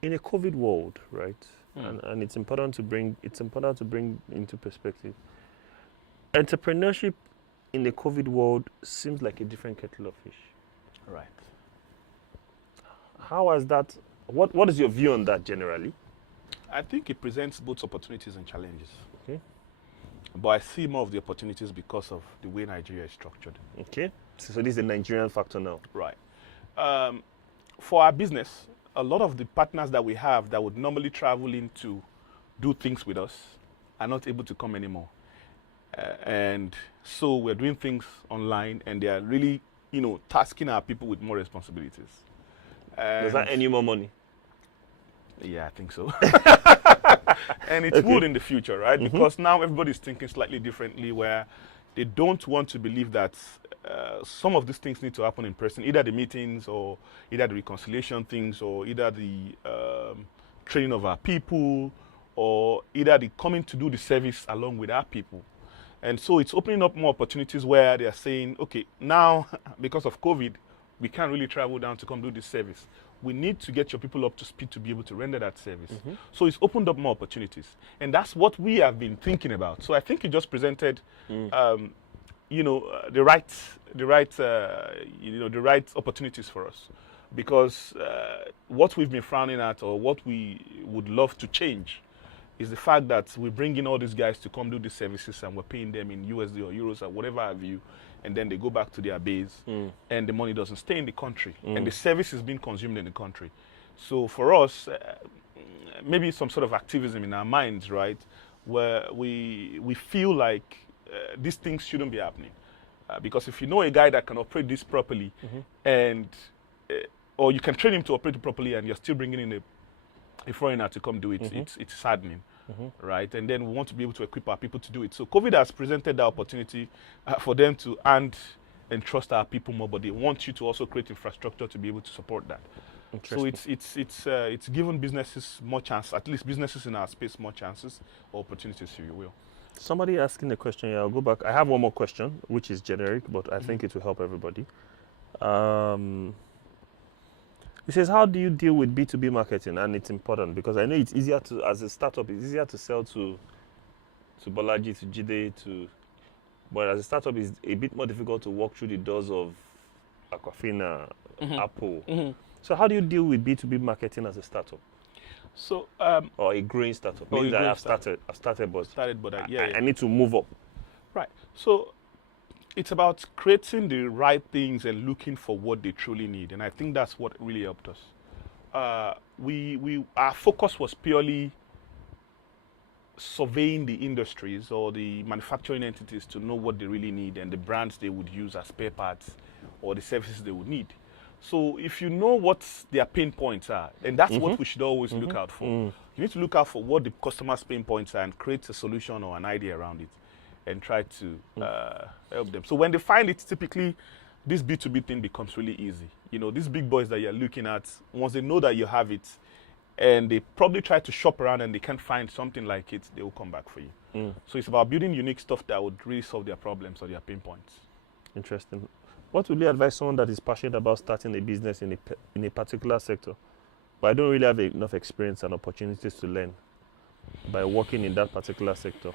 In a COVID world, right? And it's important to bring into perspective. Entrepreneurship in the COVID world seems like a different kettle of fish. Right. How has that? What is your view on that generally? I think it presents both opportunities and challenges. Okay. But I see more of the opportunities because of the way Nigeria is structured. Okay. So this is the Nigerian factor now. Right. For our business, a lot of the partners that we have that would normally travel in to do things with us are not able to come anymore. And so we're doing things online, and they are really, tasking our people with more responsibilities. Does that earn you more money? Yeah, I think so. And it would in the future, right? Because now everybody's thinking slightly differently, where they don't want to believe that some of these things need to happen in person, either the meetings or either the reconciliation things or either the training of our people or either the coming to do the service along with our people. And so it's opening up more opportunities where they are saying, okay, now because of COVID, we can't really travel down to come do this service. We need to get your people up to speed to be able to render that service. So it's opened up more opportunities. And that's what we have been thinking about. So I think it just presented, the right opportunities for us. Because what we've been frowning at, or what we would love to change, is the fact that we bring in all these guys to come do these services and we're paying them in USD or euros or whatever have you, and then they go back to their base and the money doesn't stay in the country and the service is being consumed in the country. So for us, maybe some sort of activism in our minds, right, where we feel like these things shouldn't be happening. Because if you know a guy that can operate this properly and or you can train him to operate it properly, and you're still bringing in a foreigner to come do it. It's saddening, right? And then we want to be able to equip our people to do it. So COVID has presented the opportunity for them to and trust our people more, but they want you to also create infrastructure to be able to support that. So it's given businesses more chance, at least businesses in our space more chances or opportunities, if you will. Somebody asking a question here. I'll go back. I have one more question, which is generic, but I think it will help everybody. It says, how do you deal with B2B marketing? And it's important because I know it's easier to, as a startup, it's easier to sell to Bolaji, to Jide, but as a startup, it's a bit more difficult to walk through the doors of Aquafina, Apple. So how do you deal with B2B marketing as a startup? So or a growing startup? Means that I've started, but I need to move up. Right. So it's about creating the right things and looking for what they truly need, and I think that's what really helped us. Our focus was purely surveying the industries or the manufacturing entities to know what they really need and the brands they would use as spare parts or the services they would need. So if you know what their pain points are, and that's what we should always look out for. You need to look out for what the customer's pain points are and create a solution or an idea around it and try to help them. So when they find it, typically this B2B thing becomes really easy. You know, these big boys that you're looking at, once they know that you have it, and they probably try to shop around and they can't find something like it, they will come back for you. So it's about building unique stuff that would really solve their problems or their pain points. Interesting. What would you advise someone that is passionate about starting a business in a particular sector, but I don't really have enough experience and opportunities to learn by working in that particular sector,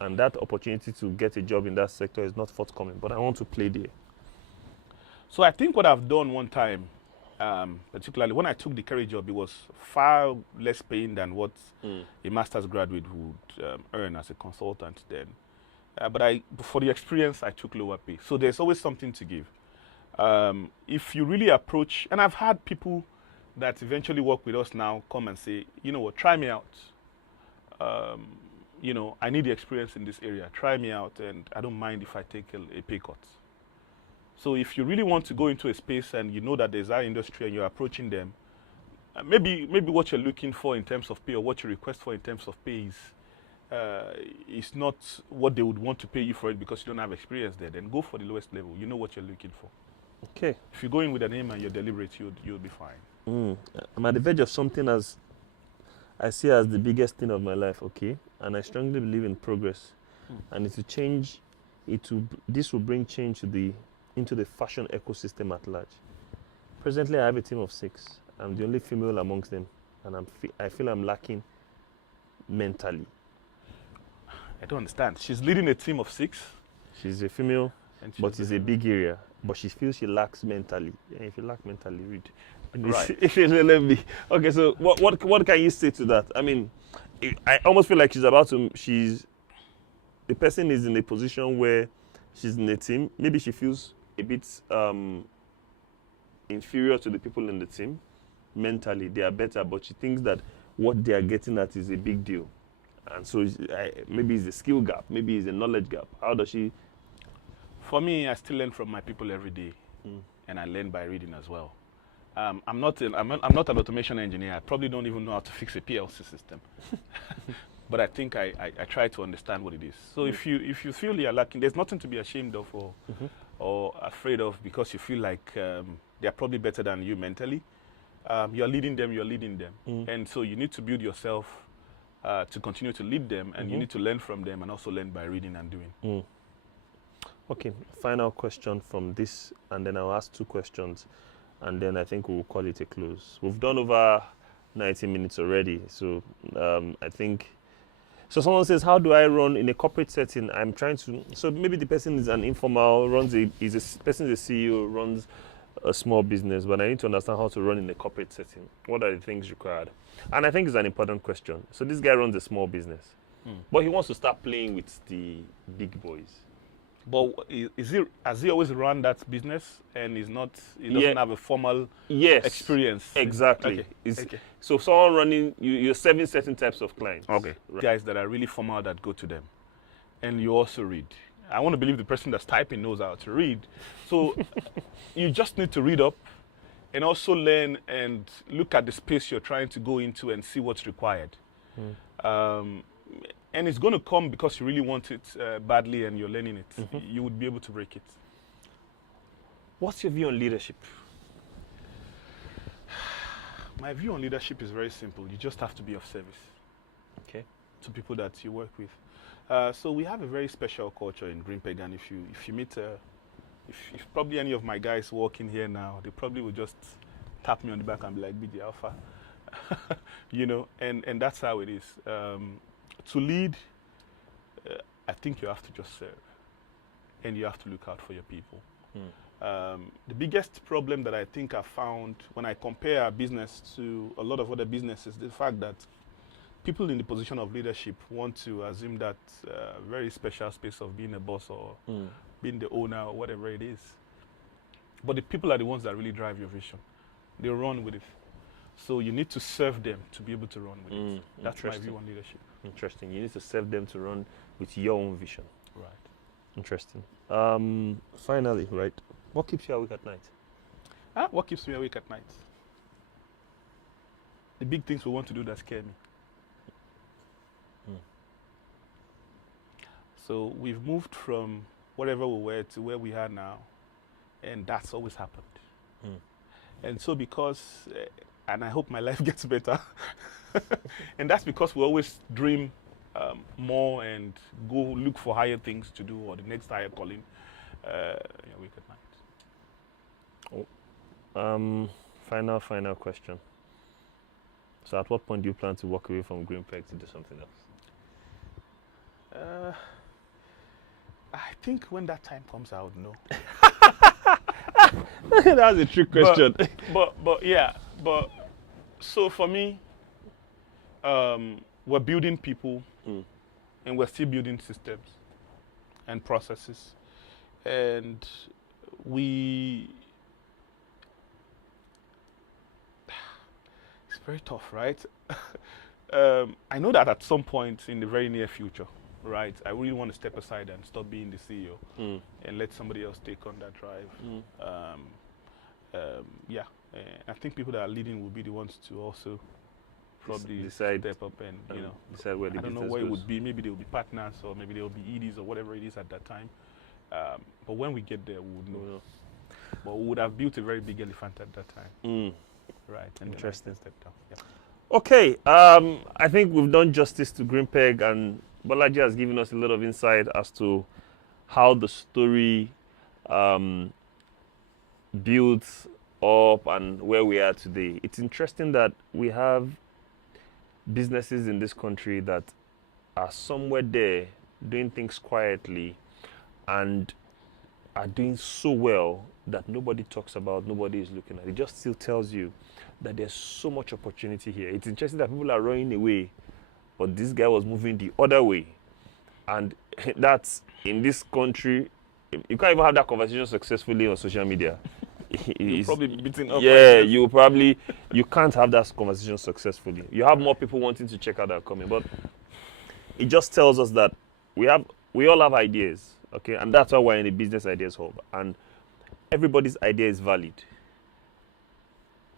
and that opportunity to get a job in that sector is not forthcoming, but I want to play there? So I think what I've done one time, particularly when I took the Kerry job, it was far less paying than what a master's graduate would earn as a consultant then. But for the experience, I took lower pay. So there's always something to give. If you really approach, and I've had people that eventually work with us now come and say, you know what, try me out. You know, I need the experience in this area. Try me out, and I don't mind if I take a pay cut. So if you really want to go into a space and you know that there's that industry and you're approaching them, maybe what you're looking for in terms of pay or what you request for in terms of pay is not what they would want to pay you for it because you don't have experience there. Then go for the lowest level. You know what you're looking for. Okay. If you go in with an aim and you're deliberate, you'll be fine. I'm at the verge of something as I see as the biggest thing of my life, okay? And I strongly believe in progress. And it will change, this will bring change into the fashion ecosystem at large. Presently, I have a team of 6. I'm the only female amongst them, and I feel I'm lacking mentally. I don't understand. She's leading a team of 6. She's a female, but it's a big area. But she feels she lacks mentally. Yeah, if you lack mentally, read. Right. Okay, so what can you say to that? I mean, I almost feel like the person is in a position where she's in a team. Maybe she feels a bit inferior to the people in the team. Mentally, they are better, but she thinks that what they are getting at is a big deal. And so maybe it's a skill gap, maybe it's a knowledge gap. How does she? For me, I still learn from my people every day, and I learn by reading as well. I'm not an automation engineer. I probably don't even know how to fix a PLC system, but I think I try to understand what it is. So if you feel you're lacking, there's nothing to be ashamed of or afraid of because you feel like they're probably better than you mentally. You're leading them, and so you need to build yourself to continue to lead them, and you need to learn from them and also learn by reading and doing. Okay, final question from this, and then I'll ask 2 questions, and then I think we'll call it a close. We've done over 90 minutes already, so I think... So someone says, how do I run in a corporate setting? I'm trying to... So maybe the person is an informal, person is a CEO, runs a small business, but I need to understand how to run in a corporate setting. What are the things required? And I think it's an important question. So this guy runs a small business, but he wants to start playing with the big boys. But has he always run that business and he doesn't have a formal experience? Exactly. Okay. So someone running, you're serving certain types of clients. Okay. Right. Guys that are really formal that go to them. And you also read. I want to believe the person that's typing knows how to read. So you just need to read up and also learn and look at the space you're trying to go into and see what's required. And it's going to come because you really want it badly and you're learning it. You would be able to break it. What's your view on leadership? My view on leadership is very simple. You just have to be of service. Okay. To people that you work with. So we have a very special culture in Greenpeg, and if you meet, if probably any of my guys walking here now, they probably will just tap me on the back and be like, "BJ Alpha," you know, and that's how it is. To lead, I think you have to just serve, and you have to look out for your people. The biggest problem that I think I found when I compare our business to a lot of other businesses, the fact that people in the position of leadership want to assume that very special space of being a boss or being the owner or whatever it is. But the people are the ones that really drive your vision. They run with it. So you need to serve them to be able to run with it. That's my view on leadership. Interesting. You need to serve them to run with your own vision. Right. Interesting. Finally, right, what keeps you awake at night? What keeps me awake at night? The big things we want to do that scare me. So we've moved from whatever we were to where we are now, and that's always happened. And so because, and I hope my life gets better, and that's because we always dream more and go look for higher things to do or the next higher calling. Awake at night. Final question. So at what point do you plan to walk away from Greenpeg to do something else? I think when that time comes, I would know. That's a trick question. But so for me, we're building people and we're still building systems and processes. And it's very tough, right? I know that at some point in the very near future, right, I really want to step aside and stop being the CEO and let somebody else take on that drive. I think people that are leading will be the ones to also probably decide, step up and decide where the I don't know business where it goes. would be. Maybe they will be partners or maybe they will be EDs or whatever it is at that time. But when we get there, we would know. But we would have built a very big elephant at that time. Right. And Interesting. Step down. Yeah. Okay, I think we've done justice to Greenpeg, and Bolaji has given us a lot of insight as to how the story built up and where we are today. It's interesting that we have businesses in this country that are somewhere there doing things quietly and are doing so well that nobody talks about, nobody is looking at. It just still tells you that there's so much opportunity here. It's interesting that people are running away, but this guy was moving the other way. And that's, in this country, you can't even have that conversation successfully on social media. You'll probably be beaten up. Yeah, you can't have that conversation successfully. You have more people wanting to check out that coming, but it just tells us that we all have ideas, okay? And that's why we're in the Business Ideas Hub. And everybody's idea is valid.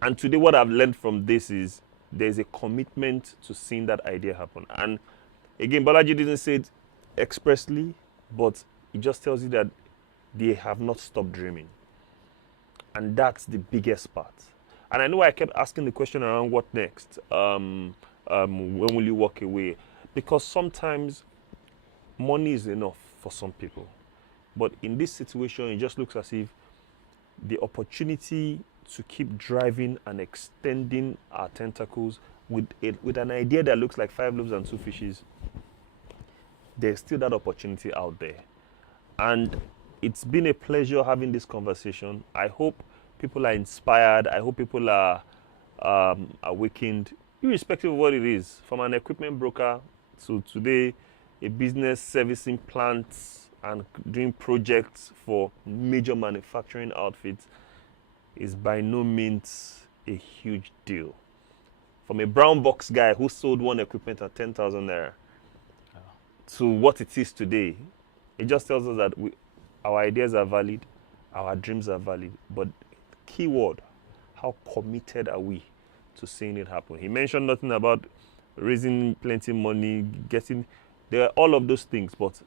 And today what I've learned from this is there's a commitment to seeing that idea happen. And again, Bolaji didn't say it expressly, but it just tells you that they have not stopped dreaming. And that's the biggest part. And I know I kept asking the question around what next? When will you walk away? Because sometimes money is enough for some people. But in this situation, it just looks as if the opportunity to keep driving and extending our tentacles with an idea that looks like 5 loaves and 2 fishes, there's still that opportunity out there. And it's been a pleasure having this conversation. I hope people are inspired. I hope people are awakened, irrespective of what it is, from an equipment broker to today a business servicing plants and doing projects for major manufacturing outfits is by no means a huge deal. From a brown box guy who sold one equipment at 10,000 naira to what it is today, it just tells us that our ideas are valid, our dreams are valid, but keyword, how committed are we to seeing it happen? He mentioned nothing about raising plenty money, getting there are all of those things, but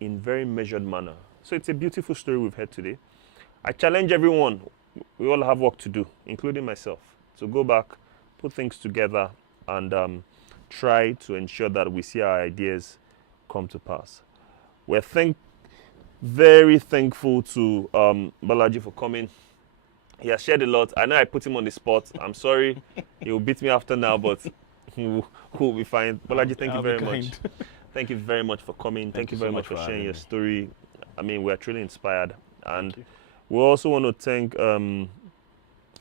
in very measured manner. So it's a beautiful story we've heard today. I challenge everyone, we all have work to do, including myself, to go back, put things together, and try to ensure that we see our ideas come to pass. We're very thankful to Bolaji for coming. He has shared a lot. I know I put him on the spot. I'm sorry. He will beat me after now, but we'll be fine. Bolaji, thank you very much. Thank you very much for coming. Thank you very much for sharing your story. I mean, we're truly inspired. And we also want to thank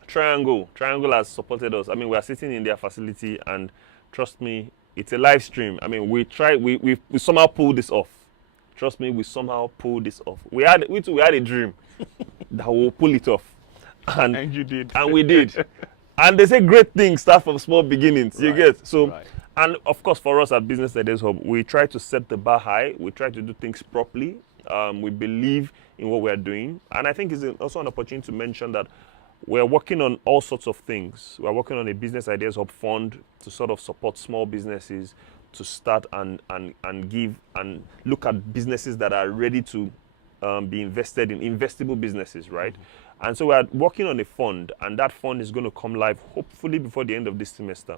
Triangle. Triangle has supported us. I mean, we are sitting in their facility, and trust me, it's a live stream. I mean, we somehow pulled this off. Trust me, we somehow pulled this off. We had a dream that we'll pull it off. And you did. And we did. And they say great things start from small beginnings. You get? So, and of course, for us at Business Ideas Hub, we try to set the bar high. We try to do things properly. We believe in what we're doing. And I think it's also an opportunity to mention that we're working on all sorts of things. We're working on a Business Ideas Hub fund to sort of support small businesses to start and give and look at businesses that are ready to be invested in, investable businesses, right? Mm-hmm. And so we're working on a fund, and that fund is going to come live hopefully before the end of this semester.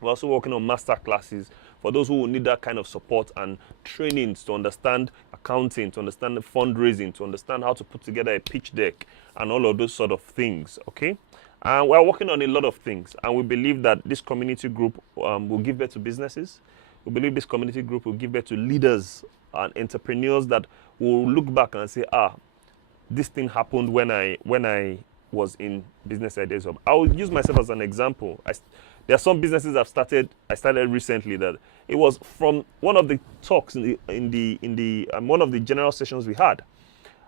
We're also working on master classes for those who will need that kind of support and trainings to understand accounting, to understand the fundraising, to understand how to put together a pitch deck and all of those sort of things, okay? And we're working on a lot of things, and we believe that this community group will give birth to businesses. We believe this community group will give birth to leaders and entrepreneurs that will look back and say, this thing happened when I was in Business Ideas Hub. I will use myself as an example. There are some businesses I started recently that it was from one of the talks in the one of the general sessions we had,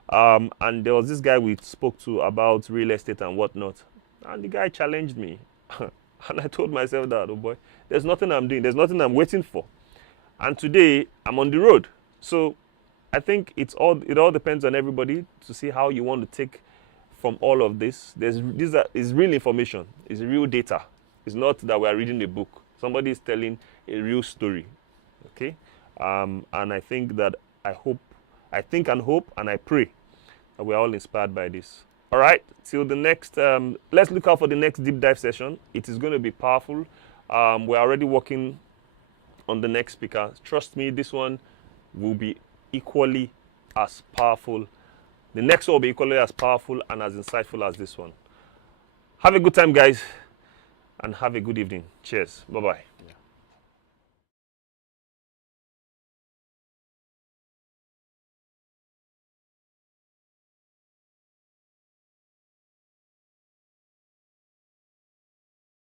and there was this guy we spoke to about real estate and whatnot, and the guy challenged me, and I told myself that, oh boy, there's nothing I'm doing, there's nothing I'm waiting for, and today I'm on the road. So I think it all depends on everybody to see how you want to take from all of this. This is real information, it's real data. It's not that we are reading a book. Somebody is telling a real story, okay? And I think that I think and hope and I pray that we're all inspired by this. All right, till the next, let's look out for the next deep dive session. It is going to be powerful. We're already working on the next speaker. Trust me, this one will be equally as powerful. The next one will be equally as powerful and as insightful as this one. Have a good time, guys. And have a good evening. Cheers. Bye-bye.